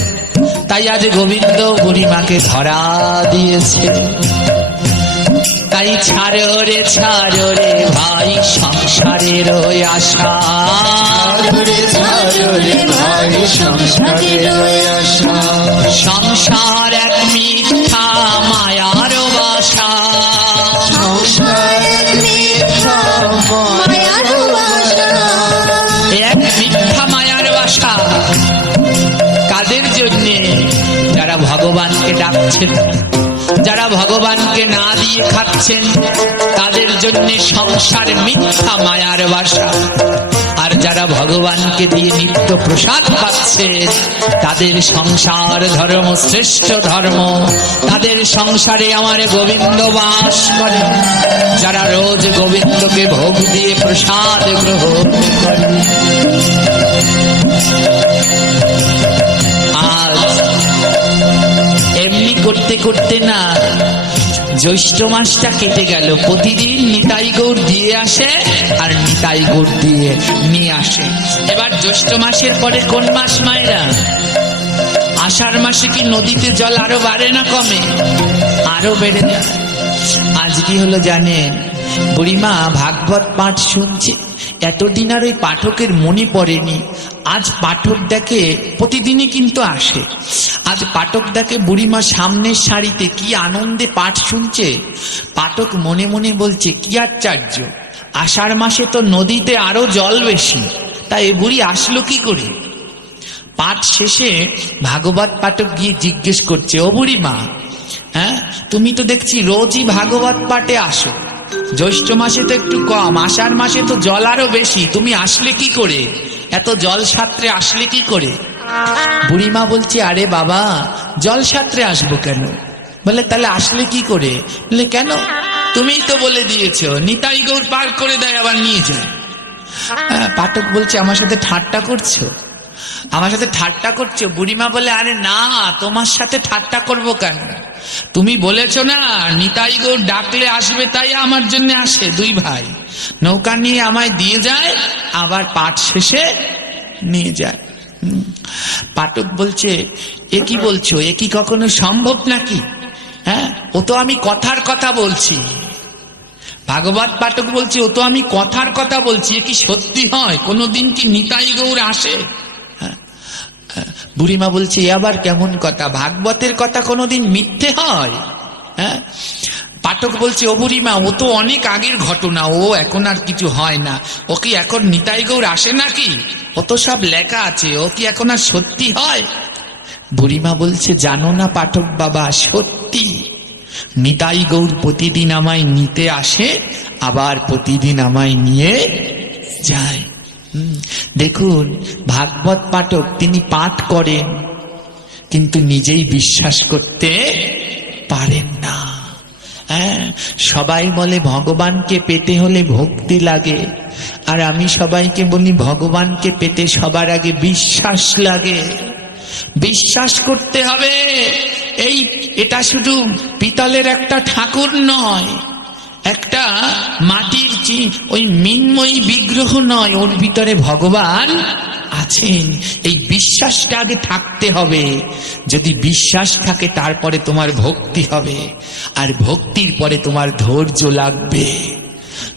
তাই আজ গোবিন্দ বুড়িমাকে ধরা দিয়েছে। তাই ছাড়ো রে ভাই সংসারের আশা, ছাড়ো রে ভাই সংসারের আশা, সংসার এক মিথ্যা মায়ার বাসা, সংসার এক মিথ্যা মায়ার বাসা, এক মিথ্যা মায়ার বাসা। কাদের জন্যে? যারা ভগবানকে ডাকছেন, যারা ভগবানকে না দিয়ে খাচ্ছেন, তাদের জন্য সংসার মিথ্যা মায়ার বাসা। আর যারা ভগবানকে দিয়ে নিত্য প্রসাদ পাচ্ছেন, তাদের সংসার ধর্ম শ্রেষ্ঠ ধর্ম, তাদের সংসারে আমার গোবিন্দ বাস করে। যারা রোজ গোবিন্দকে ভোগ দিয়ে প্রসাদ গ্রহণ করে। আজ এমনি করতে করতে না জ্যৈষ্ঠ মাসটা কেটে গেল। প্রতিদিন নিতাই গৌর দিয়ে আসে আর নিতাই গৌর দিয়ে নিয়ে আসে। এবার জ্যৈষ্ঠ মাসের পরে কোন মাস মায়েরা? আষাঢ় মাসে কি নদীতে জল আরো বাড়ে না কমে? আরো বেড়ে যায়। আজ কি হলো জানেন? বুড়িমা ভাগবত পাঠ শুনছে, এতদিন আর ওই পাঠকের মনে পড়েনি। আজ পাঠক দেখে, প্রতিদিনই কিন্তু আসে, আজ পাঠক দেখে বুড়িমা সামনের সারিতে কি আনন্দে পাঠ শুনছে। পাঠক মনে মনে বলছে, কি আশ্চর্য, আষাঢ় মাসে তো নদীতে আরো জল বেশি, তাই এ বুড়ি আসলো কি করে? পাঠ শেষে ভাগবত পাঠক গিয়ে জিজ্ঞেস করছে, ও বুড়িমা, হ্যাঁ তুমি তো দেখছি রোজই ভাগবত পাঠে আসো, জ্যৈষ্ঠ মাসে তো একটু কম, আষাঢ় মাসে তো জল আরো বেশি, তুমি আসলে কি করে? এত জল সাঁতরে আসলে কি করে? বুড়িমা বলছে, আরে বাবা, জল সাঁতরে আসবো কেন? বলে, তাহলে আসলে কি করে? বলে, কেন? তুমিই তো বলে দিয়েছো নিতাই গৌর পার করে দেয় আবার নিয়ে যায়। পাঠক বলছে, আমার সাথে ঠাট্টা করছো, আমার সাথে ঠাট্টা করছো? বুড়িমা বলে, আরে না, তোমার সাথে ঠাট্টা করবো কেন? তুমি বলেছো না নিতাই গৌর ডাকলে আসবে, তাই আমার জন্য আসে। দুই ভাই নৌকা নিয়ে আমায় দিয়ে যায়, আবার পাঠ শেষে নিয়ে যায়। পাঠক বলছে, এ কি বলছো? এ কি কখনো সম্ভব নাকি? হ্যাঁ, ও তো আমি কথার কথা বলছি। ভাগবত পাঠক বলছে, ও তো আমি কথার কথা বলছি, এ কি সত্যি হয়? কোনোদিন কি নিতাই গৌর আসে? বুড়িমা বলছে, এ আবার কেমন কথা? ভাগবতের কথা কোনোদিন মিথ্যে হয়? হ্যাঁ। পাঠক বলছে, ও বুড়িমা, ও তো অনেক আগের ঘটনা, ও এখন আর কিছু হয় না। ও কি এখন নিতাই গৌর আসে নাকি? ও তো সব লেখা আছে, ও কি এখন আর সত্যি হয়? বুড়িমা বলছে, জানো না পাঠক বাবা, সত্যি নিতাই গৌর প্রতিদিন আমায় নিতে আসে, আবার প্রতিদিন আমায় নিয়ে যায়। দেখুন, ভাগবত পাঠক তিনি পাঠ করেন, কিন্তু নিজেই বিশ্বাস করতে পারেন না। হ্যাঁ, সবাই বলে ভগবানকে পেতে হলে ভক্তি লাগে, আর আমি সবাইকে বলি ভগবানকে পেতে সবার আগে বিশ্বাস লাগে। বিশ্বাস করতে হবে। এটা শুধু পিতলের একটা ঠাকুর নয়, একটা মাটির ওই মৃন্ময়ী বিগ্রহ নয়, ওর ভিতরে ভগবান আছেন। এই বিশ্বাসটা আগে থাকতে হবে। যদি বিশ্বাস থাকে তারপরে তোমার ভক্তি হবে, আর ভক্তির পরে তোমার ধৈর্য লাগবে।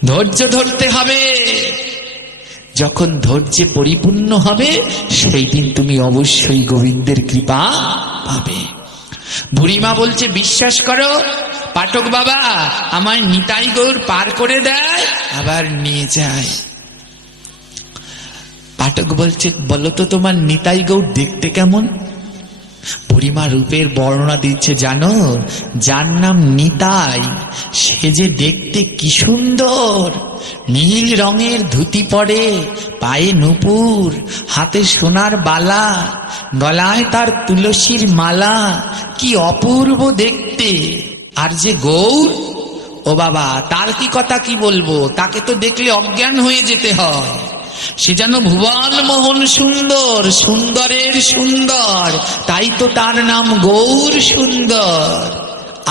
ধৈর্য ধরতে হবে। যখন ধৈর্যে পরিপূর্ণ হবে সেই দিন তুমি অবশ্যই গোবিন্দের কৃপা পাবে। বুড়িমা বলছে, বিশ্বাস করো পাঠক বাবা, আমায় নিতাই গৌর পার করে দেয় আবার নিয়ে যায়। পাঠক বলছে, বলো তো তোমার নিতাই গৌর দেখতে কেমন? বুড়িমা রূপের বর্ণনা দিচ্ছে, জানো, যার নাম নিতাই সে যে দেখতে কি সুন্দর। নীল রঙের ধুতি পরে, পায়ে নূপুর, হাতে সোনার বালা, গলায় তার তুলসীর মালা, কি অপূর্ব দেখতে। আর যে গৌর, ও বাবা, তার কি কথা কি বলবো, তাকে তো দেখলে অজ্ঞান হয়ে যেতে হয়। সে যেন ভুবন মোহন সুন্দর, সুন্দরের সুন্দর, তাই তো তার নাম গৌর সুন্দর।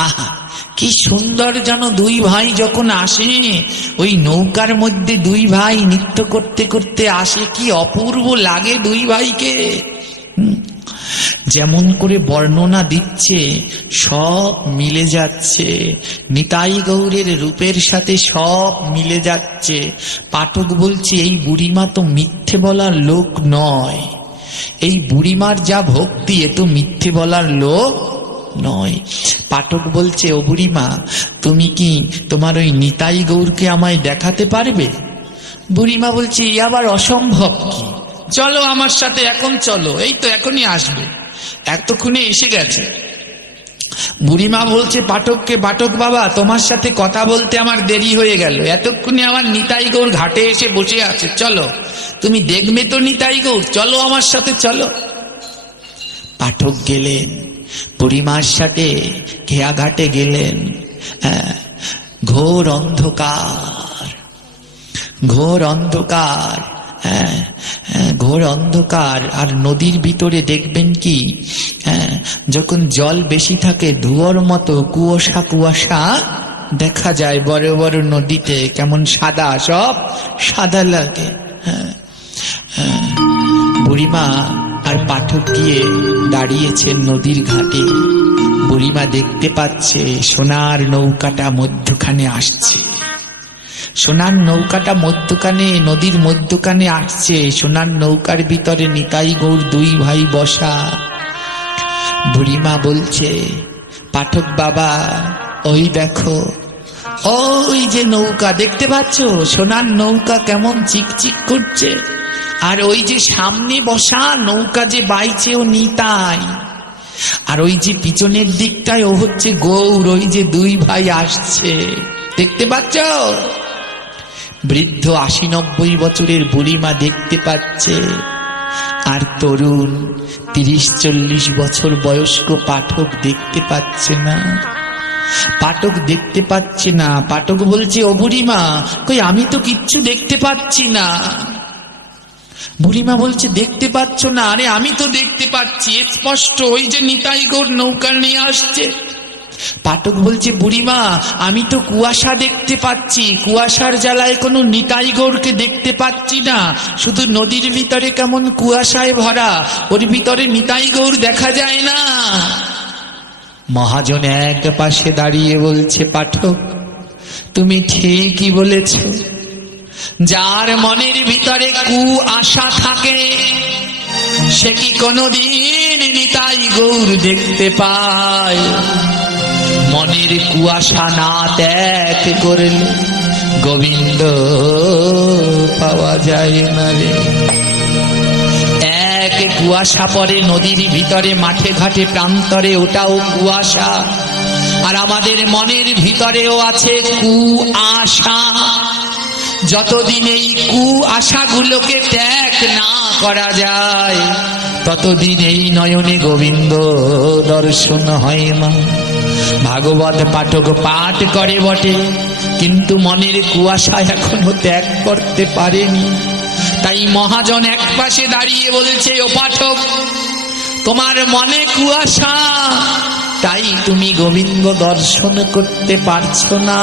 আহা, কি সুন্দর যেন দুই ভাই যখন আসে, ওই নৌকার মধ্যে দুই ভাই নৃত্য করতে করতে আসে, কি অপূর্ব লাগে দুই ভাইকে। যেমন করে বর্ণনা দিচ্ছে সব মিলে যাচ্ছে, নিতাই গৌরের রূপের সাথে সব মিলে যাচ্ছে। পাঠক বলছে, এই বুড়িমা তো মিথ্যে বলার লোক নয়, এই বুড়িমার যা ভক্তি এ তো মিথ্যে বলার লোক নয়। পাঠক বলছে, ও বুড়িমা, তুমি কি তোমার ওই নিতাই গৌরকে আমায় দেখাতে পারবে? বুড়িমা বলছে, এ আবার অসম্ভব কি, চলো আমার সাথে এখন চলো, এই তো এখনই আসবে, এতক্ষণে এসে গেছে। বুড়িমা বলছে পাঠককে, পাঠক বাবা, তোমার সাথে কথা বলতে আমার দেরি হয়ে গেল, এতক্ষণে আমার নিতাই গৌর ঘাটে এসে বসে আছে, চলো, তুমি দেখবে তো নিতাই গৌর, চলো আমার সাথে চলো। পাঠক গেলেন, বুড়িমার সাথে খেয়া ঘাটে গেলেন। ঘোর অন্ধকার, ঘোর অন্ধকার, ঘোর অন্ধকার। আর নদীর ভিতরে দেখবেন কি, যখন জল বেশি থাকে ধুয়োর মতো কুয়াশা কুয়াশা দেখা যায়, বড় বড় নদীতে কেমন সাদা, সব সাদা লাগে। বুড়িমা আর পাঠক গিয়ে দাঁড়িয়েছেন নদীর ঘাটে। বুড়িমা দেখতে পাচ্ছে সোনার নৌকাটা মধ্যখানে আসছে, সোনার নৌকাটা মধ্যখানে, নদীর মধ্যখানে আসছে। সোনার নৌকার ভিতরে নিতাই গৌর দুই ভাই বসা। বুড়িমা বলছে, পাঠক বাবা, ওই দেখো, ওই যে নৌকা দেখতে পাচ্ছ, সোনার নৌকা কেমন চিকচিক করছে। আর ওই যে সামনে বসা নৌকা যে বাইছে, ও নিতাই। আর ওই যে পিছনের দিকটায় ও হচ্ছে গৌর, ওই যে দুই ভাই আসছে, দেখতে পাচ্ছ? বৃদ্ধ 80-90 বছরের বুড়িমা দেখতে পাচ্ছে, আর তরুণ 30-40 বছর বয়স্ক পাঠক দেখতে পাচ্ছে না। পাঠক দেখতে পাচ্ছে না। পাঠক বলছে, ও বুড়িমা, কই আমি তো কিচ্ছু দেখতে পাচ্ছি না। বুড়িমা বলছে, দেখতে পাচ্ছ না? আরে আমি তো দেখতে পাচ্ছি স্পষ্ট, ওই যে নিতাই গৌর নৌকা নিয়ে আসছে। পাঠক বলছে, বুড়িমা, আমি তো কুয়াশা দেখতে পাচ্ছি, কুয়াশার জ্বালায় কোনো নিতাই গৌরকে দেখতে পাচ্ছি না, শুধু নদীর ভিতরে কেমন কুয়াশায় ভরা, ওর ভিতরে নিতাই গৌর দেখা যায় না। মহাজন এক পাশে দাঁড়িয়ে বলছে, পাঠক, তুমি ঠিকই বলেছ। যার মনের ভিতরে কুয়াশা থাকে সে কি কোনদিন নিতাই গৌর দেখতে পায়? মনের কুয়াশা না ত্যাগ করলে গোবিন্দ পাওয়া যায় না রে। এক কুয়াশা পরে নদীর ভিতরে, মাঠে ঘাটে প্রান্তরে, ওটাও কুয়াশা। আর আমাদের মনের ভিতরেও আছে কুয়াশা। যতদিন এই কুয়াশাগুলোকে ত্যাগ না করা যায়, ততদিন এই নয়নে গোবিন্দ দর্শন হয় না। ভাগবত পাঠক পাঠ করে বটে, কিন্তু মনের কুয়াশা এখনো ত্যাগ করতে পারেনি। তাই মহাজন এক পাশে দাঁড়িয়ে বলছে, ও পাঠক, তোমার মনে কুয়াশা, তাই তুমি গোবিন্দ দর্শন করতে পারছো না।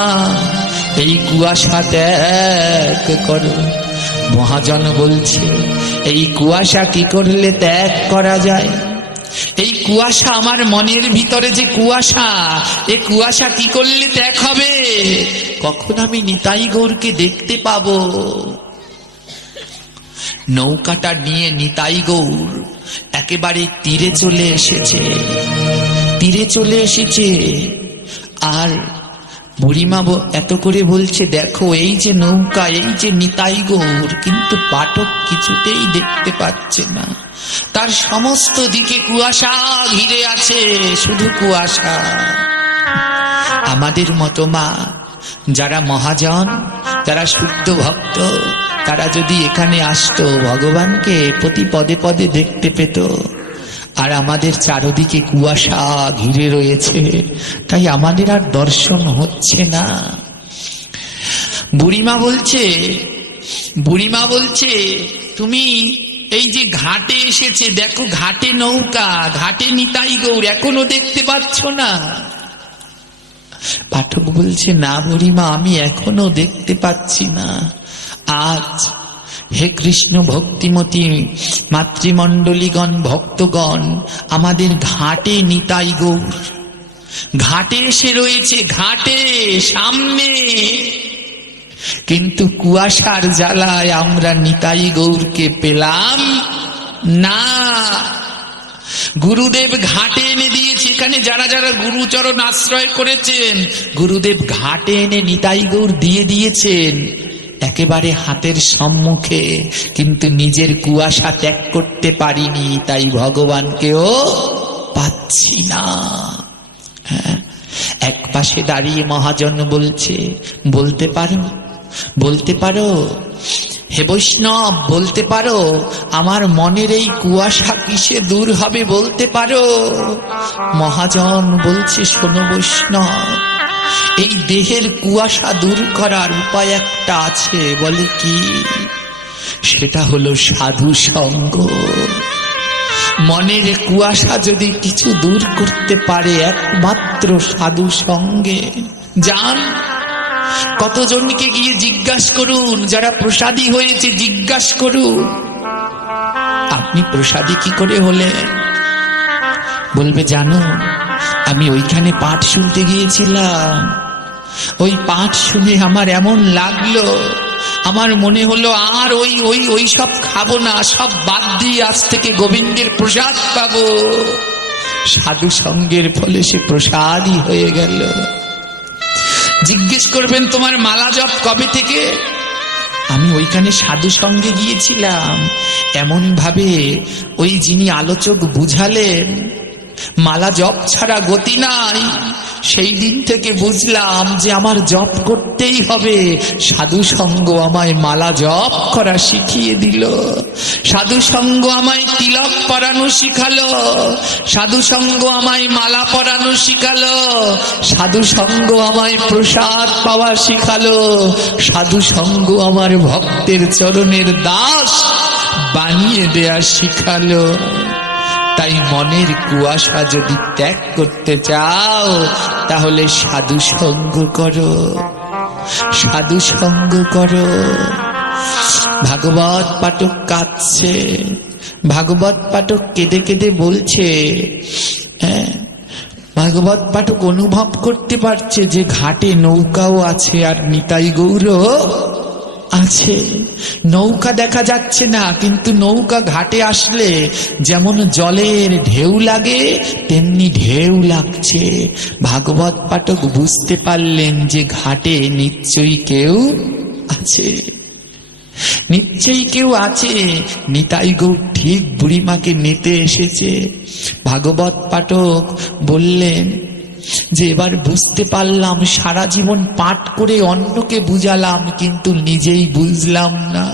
এই কুয়াশা ত্যাগ করো। মহাজন বলছে, এই কুয়াশা কি করলে ত্যাগ করা যায়? এই কুয়াশা আমার মনের ভিতরে যে কুয়াশা, এই কুয়াশা কি করলে ত্যাগ হবে? কখন আমি নিতাই গৌরকে দেখতে পাবো? নৌকাটা নিয়ে নিতাই গৌর একেবারে তীরে চলে এসেছে, তীরে চলে এসেছে। আর বুড়িমা এত করে বলছে, দেখো এই যে নৌকা, এই যে নিতাই গৌর, কিন্তু পাঠক কিছুতেই দেখতে পাচ্ছে না। তার সমস্ত দিকে কুয়াশা ঘিরে আছে, শুধু কুয়াশা। আমাদের মতো মা যারা মহাজন, যারা শুদ্ধ ভক্ত, তারা যদি এখানে আসতো, ভগবানকে প্রতি পদে পদে দেখতে পেত। আর আমাদের চারদিকে কুয়াশা ঘিরে রয়েছে, তাই আমাদের আর দর্শন হচ্ছে না। বুড়িমা বলছে তুমি এই যে ঘাটে এসেছে, দেখো ঘাটে নৌকা, ঘাটে নিতাই গৌর, এখনো দেখতে পাচ্ছ না? পাঠক বলছে, না বুড়িমা, আমি এখনো দেখতে পাচ্ছি না। আজ হে কৃষ্ণ ভক্তিমতী মাতৃমণ্ডলীগণ, ভক্তগণ, আমাদের ঘাটে নিতাই গৌর, ঘাটে এসে রয়েছে, ঘাটে সামনে, কিন্তু কুয়াশার জ্বালায় আমরা নিতাই গৌরকে পেলাম না। গুরুদেব ঘাটে এনে দিয়েছে, এখানে যারা যারা গুরুচরণ আশ্রয় করেছেন, গুরুদেব ঘাটে এনে নিতাই গৌর দিয়ে দিয়েছেন একেবারে হাতের সম্মুখে, কিন্তু নিজের কুয়াশা ত্যাগ করতে পারিনি, তাই ভগবানকেও পাচ্ছি না। হ্যাঁ, এক পাশে দাঁড়িয়ে মহাজন বলছে, বলতে পারো হে বৈষ্ণব, বলতে পারো আমার মনের এই কুয়াশা কিসে দূর হবে, বলতে পারো? মহাজন বলছে, শোনো বৈষ্ণব, এই দেহের কুয়াশা দূর করার উপায় একটা আছে। বলে কি? সেটা হলো সাধু সঙ্গ। মনের কুয়াশা যদি কিছু দূর করতে পারে, একমাত্র সাধু সঙ্গে। যান, কতজনকে গিয়ে জিজ্ঞাসা করুন, যারা প্রসাদী হয়েছে জিজ্ঞাসা করুন, আপনি প্রসাদী কি করে হলেন? বলবে, জানো, আমি ওইখানে পাঠ শুনতে গিয়েছিলাম, ওই পাঠ শুনে আমার এমন লাগলো, আমার মনে হলো আর ওই সব খাবো না, সব বাদ দিয়ে আজ থেকে গোবিন্দের প্রসাদ পাবো। সাধু সঙ্গের ফলে সে প্রসাদই হয়ে গেল। জিজ্ঞেস করবেন, তোমার মালা জপ কবে থেকে? আমি ওইখানে সাধু সঙ্গে গিয়েছিলাম। এমন ভাবে ওই যিনি আলোচক বুঝালেন মালা জপ ছাড়া গতি নাই, সেই দিন থেকে বুঝলাম যে আমার জপ করতেই হবে। সাধু সঙ্গ আমায় মালা জপ করা শিখিয়ে দিল, সাধু সঙ্গ আমায় তিলক পরানো শিখালো, সাধু সঙ্গ আমায় মালা পরানো শিখালো, সাধু সঙ্গ আমায় প্রসাদ পাওয়া শিখালো, সাধু সঙ্গ আমার ভক্তের চরণের দাস বানিয়ে দেয়া শিখালো। তাই মনের কুয়াশা যদি ত্যাগ করতে চাও, তাহলে সাধু সঙ্গ করো, সাধু সঙ্গ করো। ভাগবত পাঠক কাঁদছে, ভাগবত পাঠক কেঁদে কেঁদে বলছে, হ্যাঁ, ভাগবত পাঠক অনুভব করতে পারছে যে ঘাটে নৌকাও আছে আর নিতাই গৌরও আছে। নৌকা দেখা যাচ্ছে না, কিন্তু নৌকা ঘাটে আসলে যেমন জলের ঢেউ লাগে তেমনি ঢেউ লাগছে। ভাগবত পাঠক বুঝতে পারলেন যে ঘাটে নিশ্চয়ই কেউ আছে, নিশ্চয়ই কেউ আছে। নিতাই গৌর ঠিক বুড়িমাকে নিতে এসেছে। ভাগবত পাঠক বললেন যে এবার বুঝতে পারলাম, সারা জীবন পাঠ করে অন্যকে বুঝালাম কিন্তু নিজেই বুঝলাম না।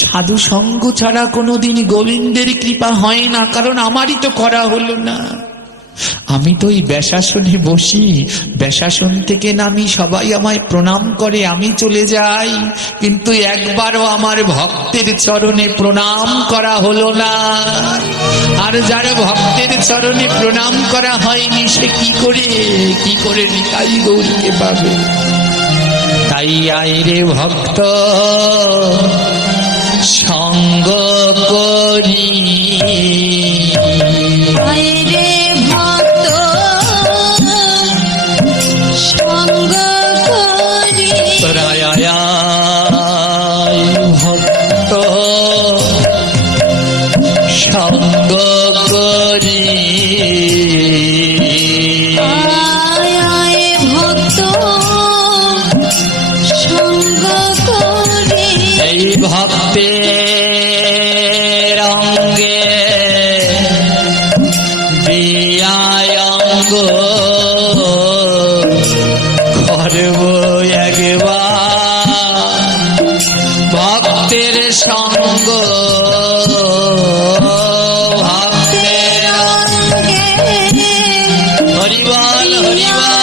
সাধু সঙ্গ ছাড়া কোনোদিন গোবিন্দের কৃপা হয় না, কারণ আমারই তো করা হলো না। আমি তো ওই ব্যাসাসনে বসি, ব্যাসাসন থেকে নামি, সবাই আমায় প্রণাম করে, আমি চলে যাই, কিন্তু একবারও আমার ভক্তের চরণে প্রণাম করা হলো না। আর যার ভক্তের চরণে প্রণাম করা হয়নি, সে কি করে নিতাই গৌরকে পাবে? তাই আয় রে ভক্ত সঙ্গ করি, এই ভক্তের অঙ্গে দিয়ায় অঙ্গ করব একবার ভক্তের সঙ্গ ভক্তের অঙ্গে হরিবল হরিবল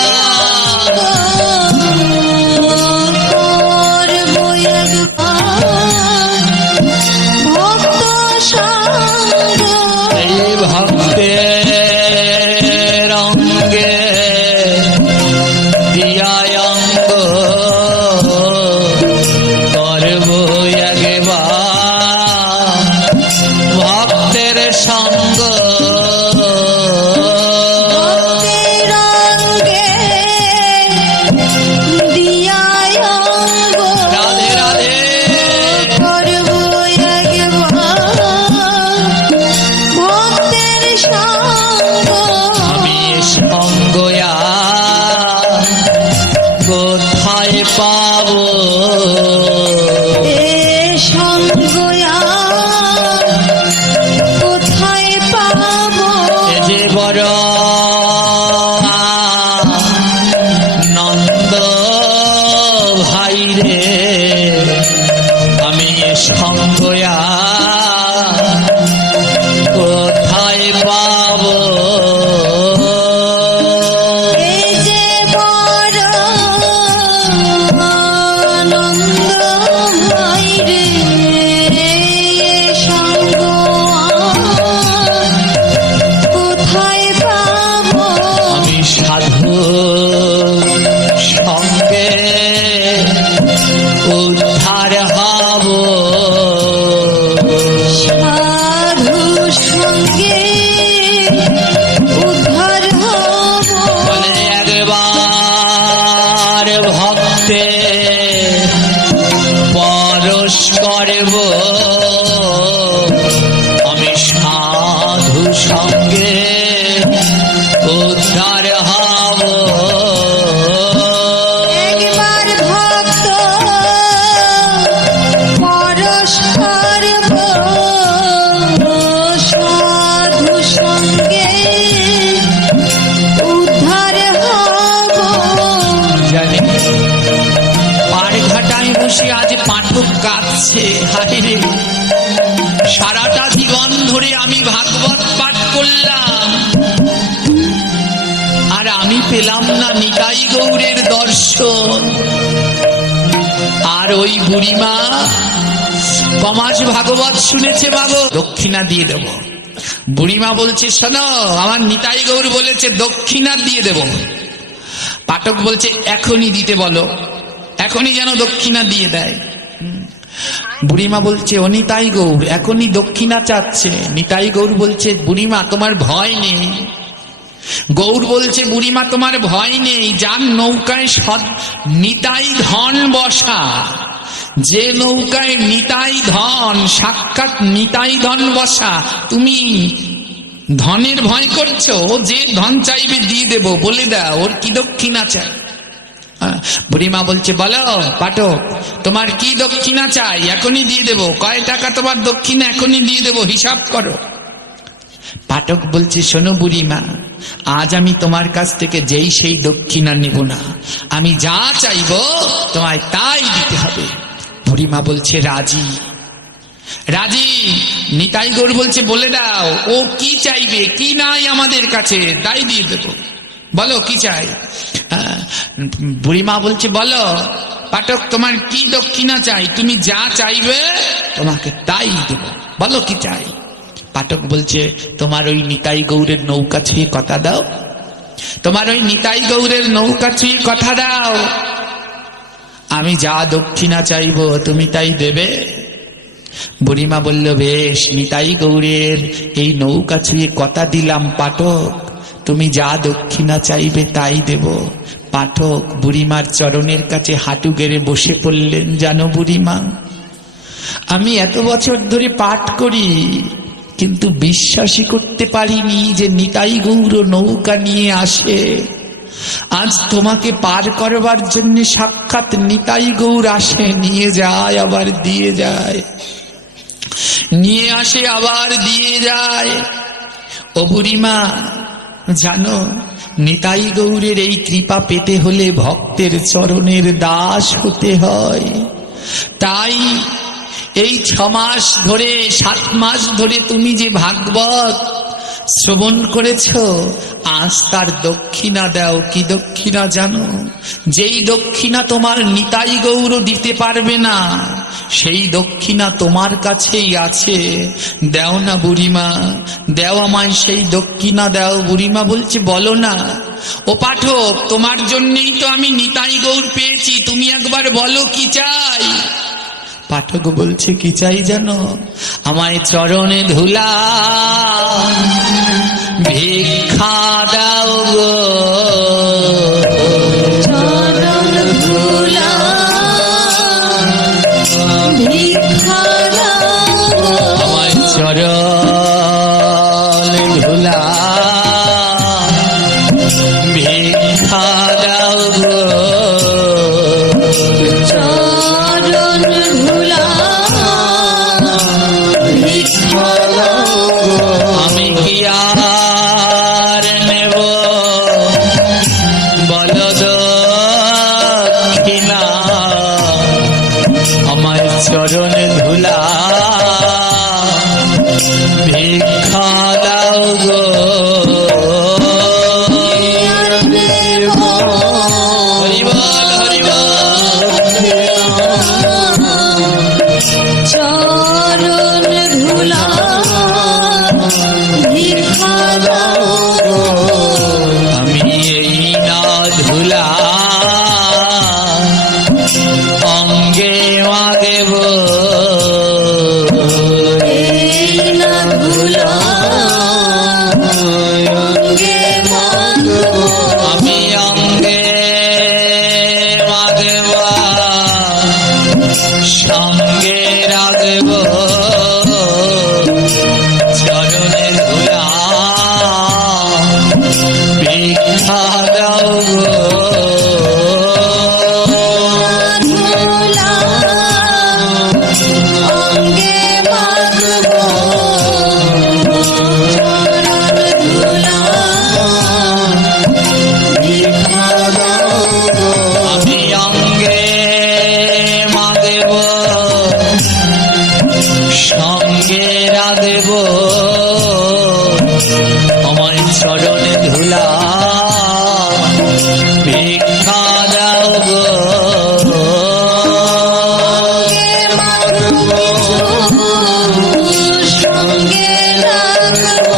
আমি সাধু সঙ্গে উদ্ধার হব একবার ভক্ত পরশ করব সাধু সঙ্গে উদ্ধার হব জানি পাড়ঘাটায় বসে আজ পাঠক কাঁদছে হায় রে সারাটা জীবন ধরে আমি ভাগবত পাঠ করলাম আর আমি পেলাম না নিতাই গৌরের দর্শন আর ওই বুড়িমা কমাস ভাগবত শুনেছে বাবু দক্ষিণা দিয়ে দেব বুড়িমা বলছে শোনো আমার নিতাই গৌর বলেছে দক্ষিণা দিয়ে দেব পাঠক বলছে এখনই দিতে বলো এখনই যেন দক্ষিণা দিয়ে দেয় বুড়িমা বলছে ও নিতাই গৌর এখনই দক্ষিণা চাচ্ছে নিতাই গৌর বলছে বুড়িমা তোমার ভয় নেই গৌর বলছে বুড়িমা তোমার ভয় নেই যার নৌকায় নিতাই ধন বসা যে নৌকায় নিতাই ধন সাক্ষাৎ নিতাই ধন বসা তুমি ধনের ভয় করছো যে ধন চাইবে দিয়ে দেব বলে দাও ওর কি দক্ষিণা চাই বুড়িমা বলছে বলো পাঠক তোমার কি দক্ষিণা চাই এখনই দিয়ে দেব কয় টাকা তোমার দক্ষিণা এখনই দিয়ে দেব হিসাব করো পাঠক বলছে শোনো বুড়িমা আজ আমি তোমার কাছ থেকে যেই সেই দক্ষিণা নেব না আমি যা চাইব তোমায় তাই দিতে হবে বুড়িমা বলছে রাজি রাজি নিতাই গৌর বলছে বলে দাও ও কি চাইবে কি নাই আমাদের কাছে তাই দিয়ে দেব বলো কি চাই বুড়িমা বলছে বলো পাঠক তোমার কি দক্ষিণা চাই তুমি যা চাইবে তোমাকে তাই দেব বলো কি চাই পাঠক বলছে তোমার ওই নিতাই গৌরের নৌকা ছুঁয়ে কথা দাও তোমার ওই নিতাই গৌরের নৌকা ছুঁয়ে কথা দাও আমি যা দক্ষিণা চাইব তুমি তাই দেবে বুড়িমা বলল বেশ নিতাই গৌরের এই নৌকা ছুঁয়ে কথা দিলাম পাঠক তুমি যা দক্ষিণা চাইবে তাই দেব পাঠক বুড়িমার চরণের কাছে হাঁটু গেড়ে বসে পড়লেন জানো বুড়িমা আমি এত বছর ধরে পাঠ করি কিন্তু বিশ্বাসই করতে পারিনি যে নিতাই গৌর নৌকা নিয়ে আসে আজ তোমাকে পার করবার জন্য সাক্ষাৎ নিতাই গৌর আসে, নিয়ে যায় আবার দিয়ে যায়, নিয়ে আসে আবার দিয়ে যায়। ও বুড়িমা জানো, নিতাই গৌরের এই কৃপা পেতে হলে ভক্তের চরণের দাস হতে হয়। তাই এই 6 মাস ধরে 7 মাস ধরে তুমি যে ভাগবত শ্রবণ করেছ, আজ তার দক্ষিণা দাও। কি দক্ষিণা জানো? যেই দক্ষিণা তোমার নিতাই গৌর দিতে পারবে না, সেই দক্ষিণা তোমার কাছেই আছে। দাও না বুড়িমা, দাও আমায় সেই দক্ষিণা দাও। বুড়িমা বলছে বলো না। ও পাঠক, তোমার জন্যই তো আমি নিতাই গৌর পেয়েছি, তুমি একবার বলো কি চাই। পাঠক বলছে কি চাই জানো? আমায় চরণে ধুলা ভিক্ষা দাও গো, চরণ ধুলা ভিক্ষা দাও গো, আমায় চরণে ধুলা ভিক্ষা দাও গো, চরণ ধুলা ভিক্ষা দাও গো। আমি কি আর নেব বলো দক্ষিণা, আমার চরণে ধুলা ভিক্ষা দাও গো। হরি বল হরি বল। চরণ ধুলা ভিক্ষা দাও গো। আমি এই না ধুলা অঙ্গে মাগব, এই না ধুলা অঙ্গে মাগব, আমি অঙ্গে মাগব সঙ্গে রাগব, চরণে ধুলা ভিক্ষা দাও গো। ধুলা অঙ্গে মাগব, চরণ ধুলা ভিক্ষা দাও গো। আমি অঙ্গে মাগব সঙ্গে রাগব, আমায় চরণে ধুলা ভিক্ষা দাও গো। সঙ্গে রাখব,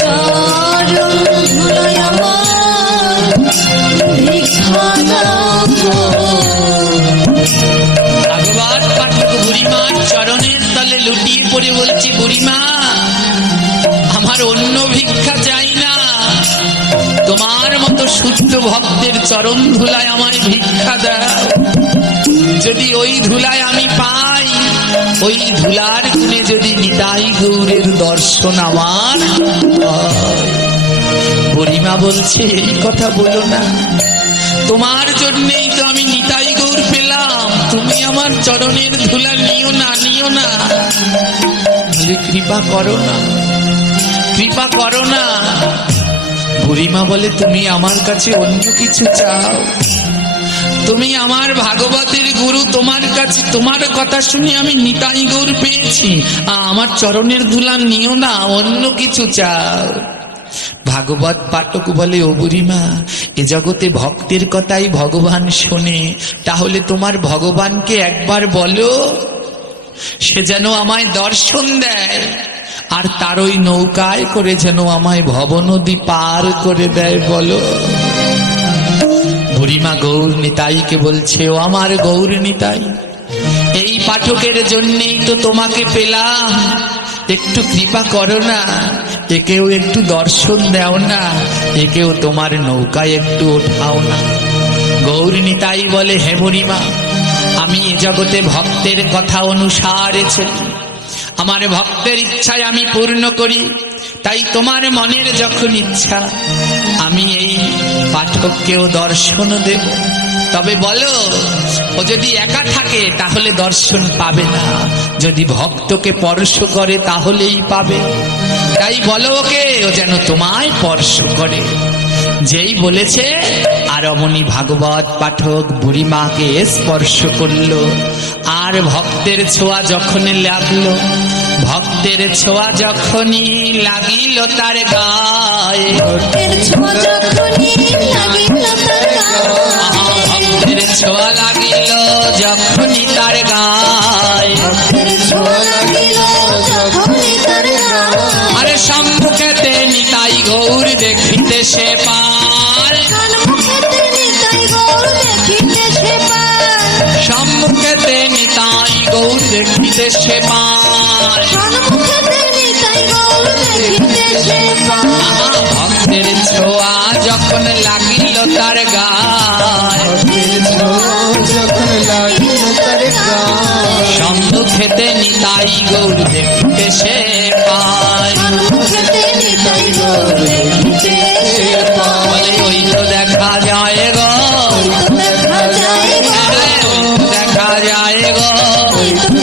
চরণ ধুলা আমার ভিক্ষা দাও গো। ভগবান পাঠক বুড়িমার চরণের তলে লুটিয়ে পড়ে বলছে, বুড়িমা আমার অন্য ভিক্ষা চাই না, তোমার মতো শুদ্ধ ভক্তের চরণ ধুলায় আমায় ভিক্ষা দাও। যদি ওই ধুলায় আমি পাই, ওই ধুলার গুণে যদি নিতাই গৌরের দর্শন আমার হয়। বুড়িমা বলছে এই কথা বলো না, তোমার জন্যই তো আমি নিতাই গৌর পেলাম, তুমি আমার চরণের ধুলা নিও না, নিও না। বলে কৃপা করো না, কৃপা করো না। বুড়িমা বলে তুমি আমার কাছে অন্য কিছু চাও, তুমি আমার ভাগবতের গুরু, তোমার কাছে তোমার কথা শুনে আমি নিতাই গৌর পেয়েছি, আমার চরণের ধুলা নিও না, অন্য কিছু চাও। ভাগবত পাঠক বলে ও বুড়িমা, এ জগতে ভক্তের কথাই ভগবান শোনে, তাহলে তোমার ভগবানকে একবার বলো সে যেন আমায় দর্শন দেয়, আর তার ওই নৌকায় করে যেন আমায় ভবনদী পার করে দেয়। বলো। বুড়িমা গৌর নিতাইকে বলছে, ও আমার গৌর নিতাই, এই পাঠকের জন্যই তো তোমাকে পেলাম, একটু কৃপা করো না, একেও একটু দর্শন দাও না, একেও তোমার নৌকায় একটু ওঠাও না। গৌর নিতাই বলে, হে বুড়িমা, আমি এ জগতে ভক্তের কথা অনুসারে চলি, আমার ভক্তের ইচ্ছায় আমি পূর্ণ করি, তাই তোমার মনের যখন ইচ্ছা আমি এই পাঠককেও দর্শন দেব। তবে বলো, ও যদি একা থাকে তাহলে দর্শন পাবে না, যদি ভক্তকে স্পর্শ করে তাহলেই পাবে। তাই বলো ওকে, ও যেন তোমায় স্পর্শ করে। যেই বলেছে, আর অমনি ভাগবত পাঠক বুড়িমাকে স্পর্শ করলো। আর ভক্তের ছোঁয়া যখন লাগলো, ভক্তের ছোঁয়া যখনই লাগিল তার গায়ে, ভক্তের ছোঁয়া যখনই লাগিল তার গায়ে, ভক্তের ছোঁয়া লাগিল যখনই তার গায়ে, ভক্তের ছোঁয়া লাগিল যখনই তার গায়ে, আরে সম্মুখেতে নিতাই গৌর দেখিতে সে পায়, সম্মুখেতে নিতাই গৌর দেখিতে সে পায়, সম্মুখেতে নিতাই গৌর দেখিতে সে পায়, সম্মুখেতে নিতাই গৌর দেখিতে সে পায়, ভক্তের ছোঁয়া যখন লাগিল তার গায়, যখন লাগিল তার গায়ে, সম্মুখেতে নিতাই গৌর দেখিতে সে পায়। সম্মুখেতে নিতাই গৌর দেখিতে সে পায়, বলে ওই তো দেখা যায় গো, দেখা যায় গো, দেখা যায় গো,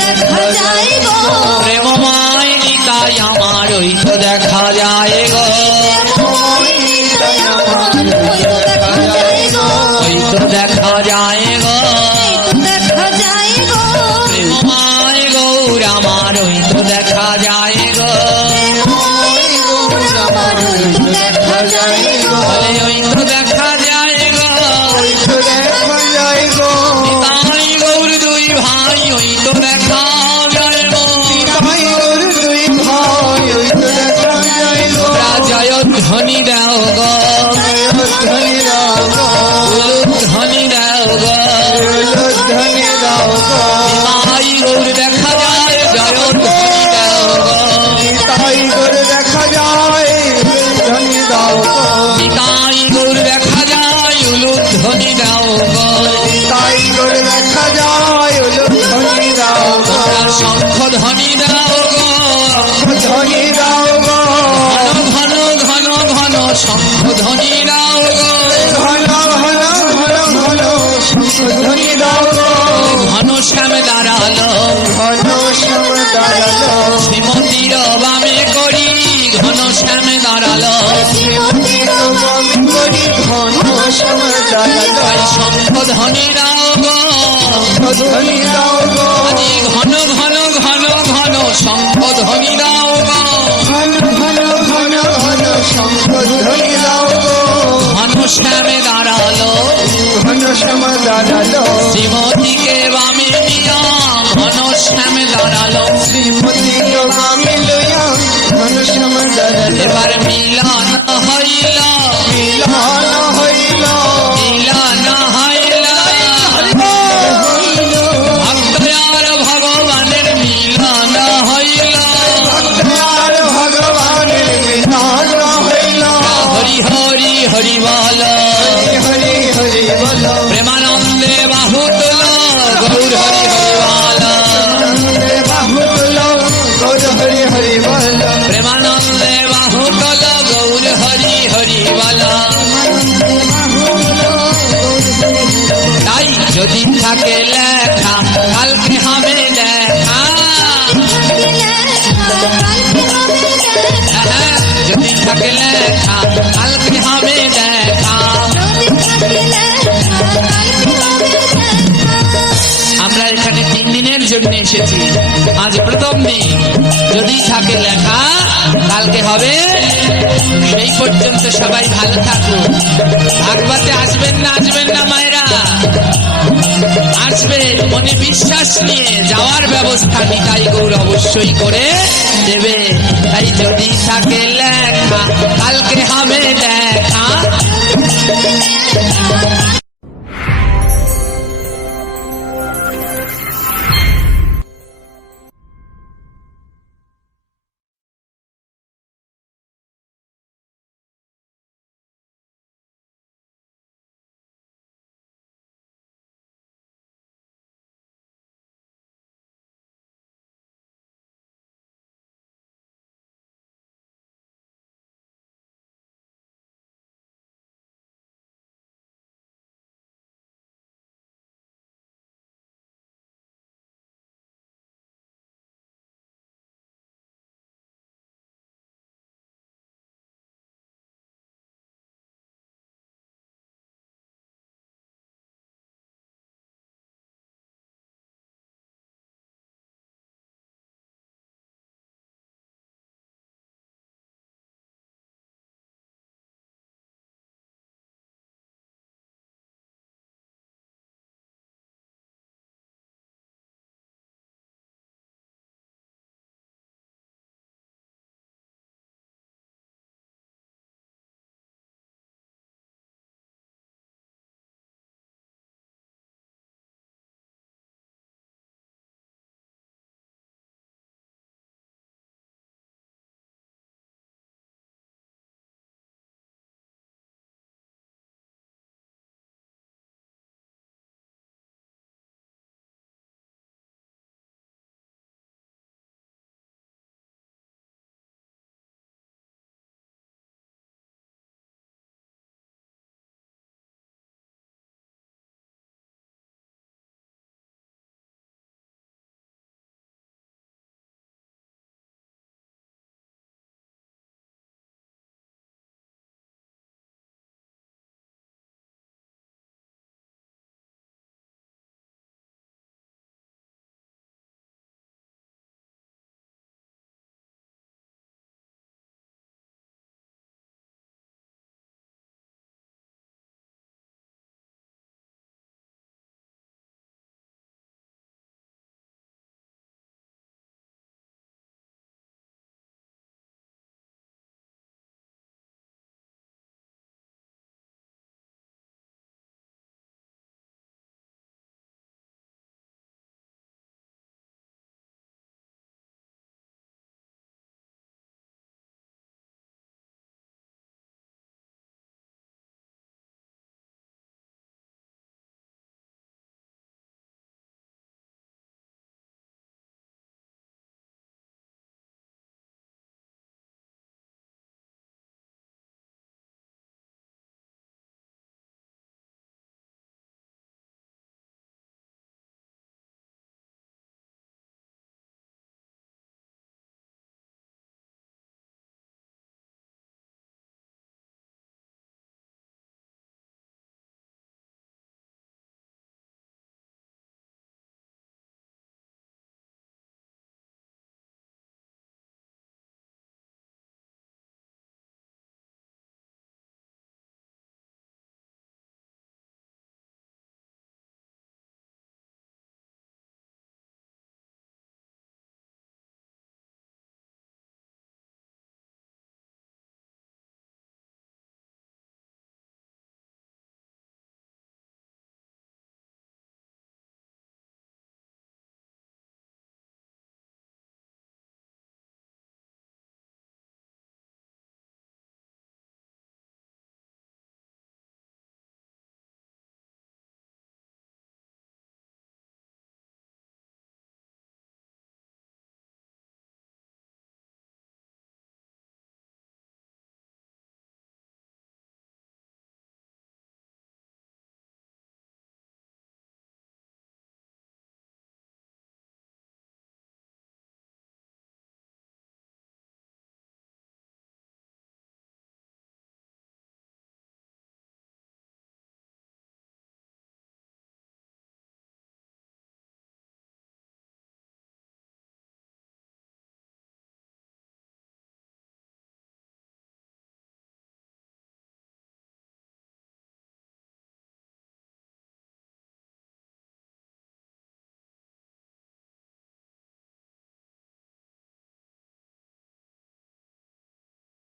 দেখা যায় গো, প্রেমময় নিতাই আমার ওই তো দেখা যায় গো, নিতাই আমার দেখা যায় গো, ওই তো দেখা যায় গো, দেখা যায় গো, প্রেমময় গৌর আমার ওই তো দেখা যায় গো, আমার দেখা যায় গো, বলে ওই তো দেখা যায় গো, তো দেখা যায় গো, নিতাই গৌর দুই ভাই ওই তো দেখা যায় গো, তাই ওর দুই ভাই ওই তো দেখা যায় গো, জয় ধ্বনি দাও গো, ধনী দাও গো, ধ্বনি দাও গো, ধনী দাও গো, নিতাই গৌর দেখা যায় জয় ধ্বনি দাও গো, তাই করে দেখা যায় ধনী দাও গো, নিতাই গৌর দেখা যায় ধ্বনি দাও গো, তাই করে দেখা যায় ধনী দাও গো, শঙ্খ ধ্বনি দাও গো, ধনী দাও গো, ঘন ঘন ঘন ঘন শঙ্খ ধ্বনি দাও গো, ঘন ঘন ঘন ঘন ধনী দাও গো, ঘন শ্যাম দাঁড়ালো ঘন শ্যাম দাঁড়ালো, শ্রীমতীর বামে করি ঘন শ্যাম দাঁড়ালো, শ্রীমতীর বামে করি ঘন শ্যাম দাঁড়ালো, তাই শঙ্খ ধ্বনি দাও গো, ধনী দাও গো, আজি ঘন ঘন ঘন ঘন শঙ্খ ধ্বনি দাও গো, ঘন ঘন ঘন ঘন শঙ্খ ধনী দাও গো, ঘন শ্যামে দাঁড়ালো ঘন শ্যাম দাঁড়ালো, শ্রীমতীকে বামে নিয়া ঘন শ্যামে দাঁড়ালো, শ্রীমতীর বামে লইয়া ঘন শ্যাম দাঁড়ালো, এবার মিলন হইল মিলন হইল, মিলন হইল, ভক্ত আর ভগবানের মিলন হইল, আর ভগবানের মিলন হইল, হরি হরি হরি বল, হরি হরি বল, প্রেমানন্দে বাহু তোল গৌর হরি হরি বল, বাহু তোল গৌর হরি হরি বল, প্রেমানন্দে বাহু তোল গৌর হরি হরি বল। তাই যদি থাকে লেখা কালকে হবে দেখা, হ্যাঁ, যদি থাকে লেখা কালকে হবে দেখা, আমরা এখানে 3 দিনের জন্য এসেছি, আজ প্রথম দিন। যদি থাকে লেখা কালকে হবে, সেই পর্যন্ত সবাই ভালো থাকুন। ভাগবতে আসবেন না মায়েরা? আসবেন, মনে বিশ্বাস নিয়ে যাওয়ার ব্যবস্থা নিতাই গৌর অবশ্যই করে দেবে। তাই যদি থাকে লেখা কালকে হবে দেখা,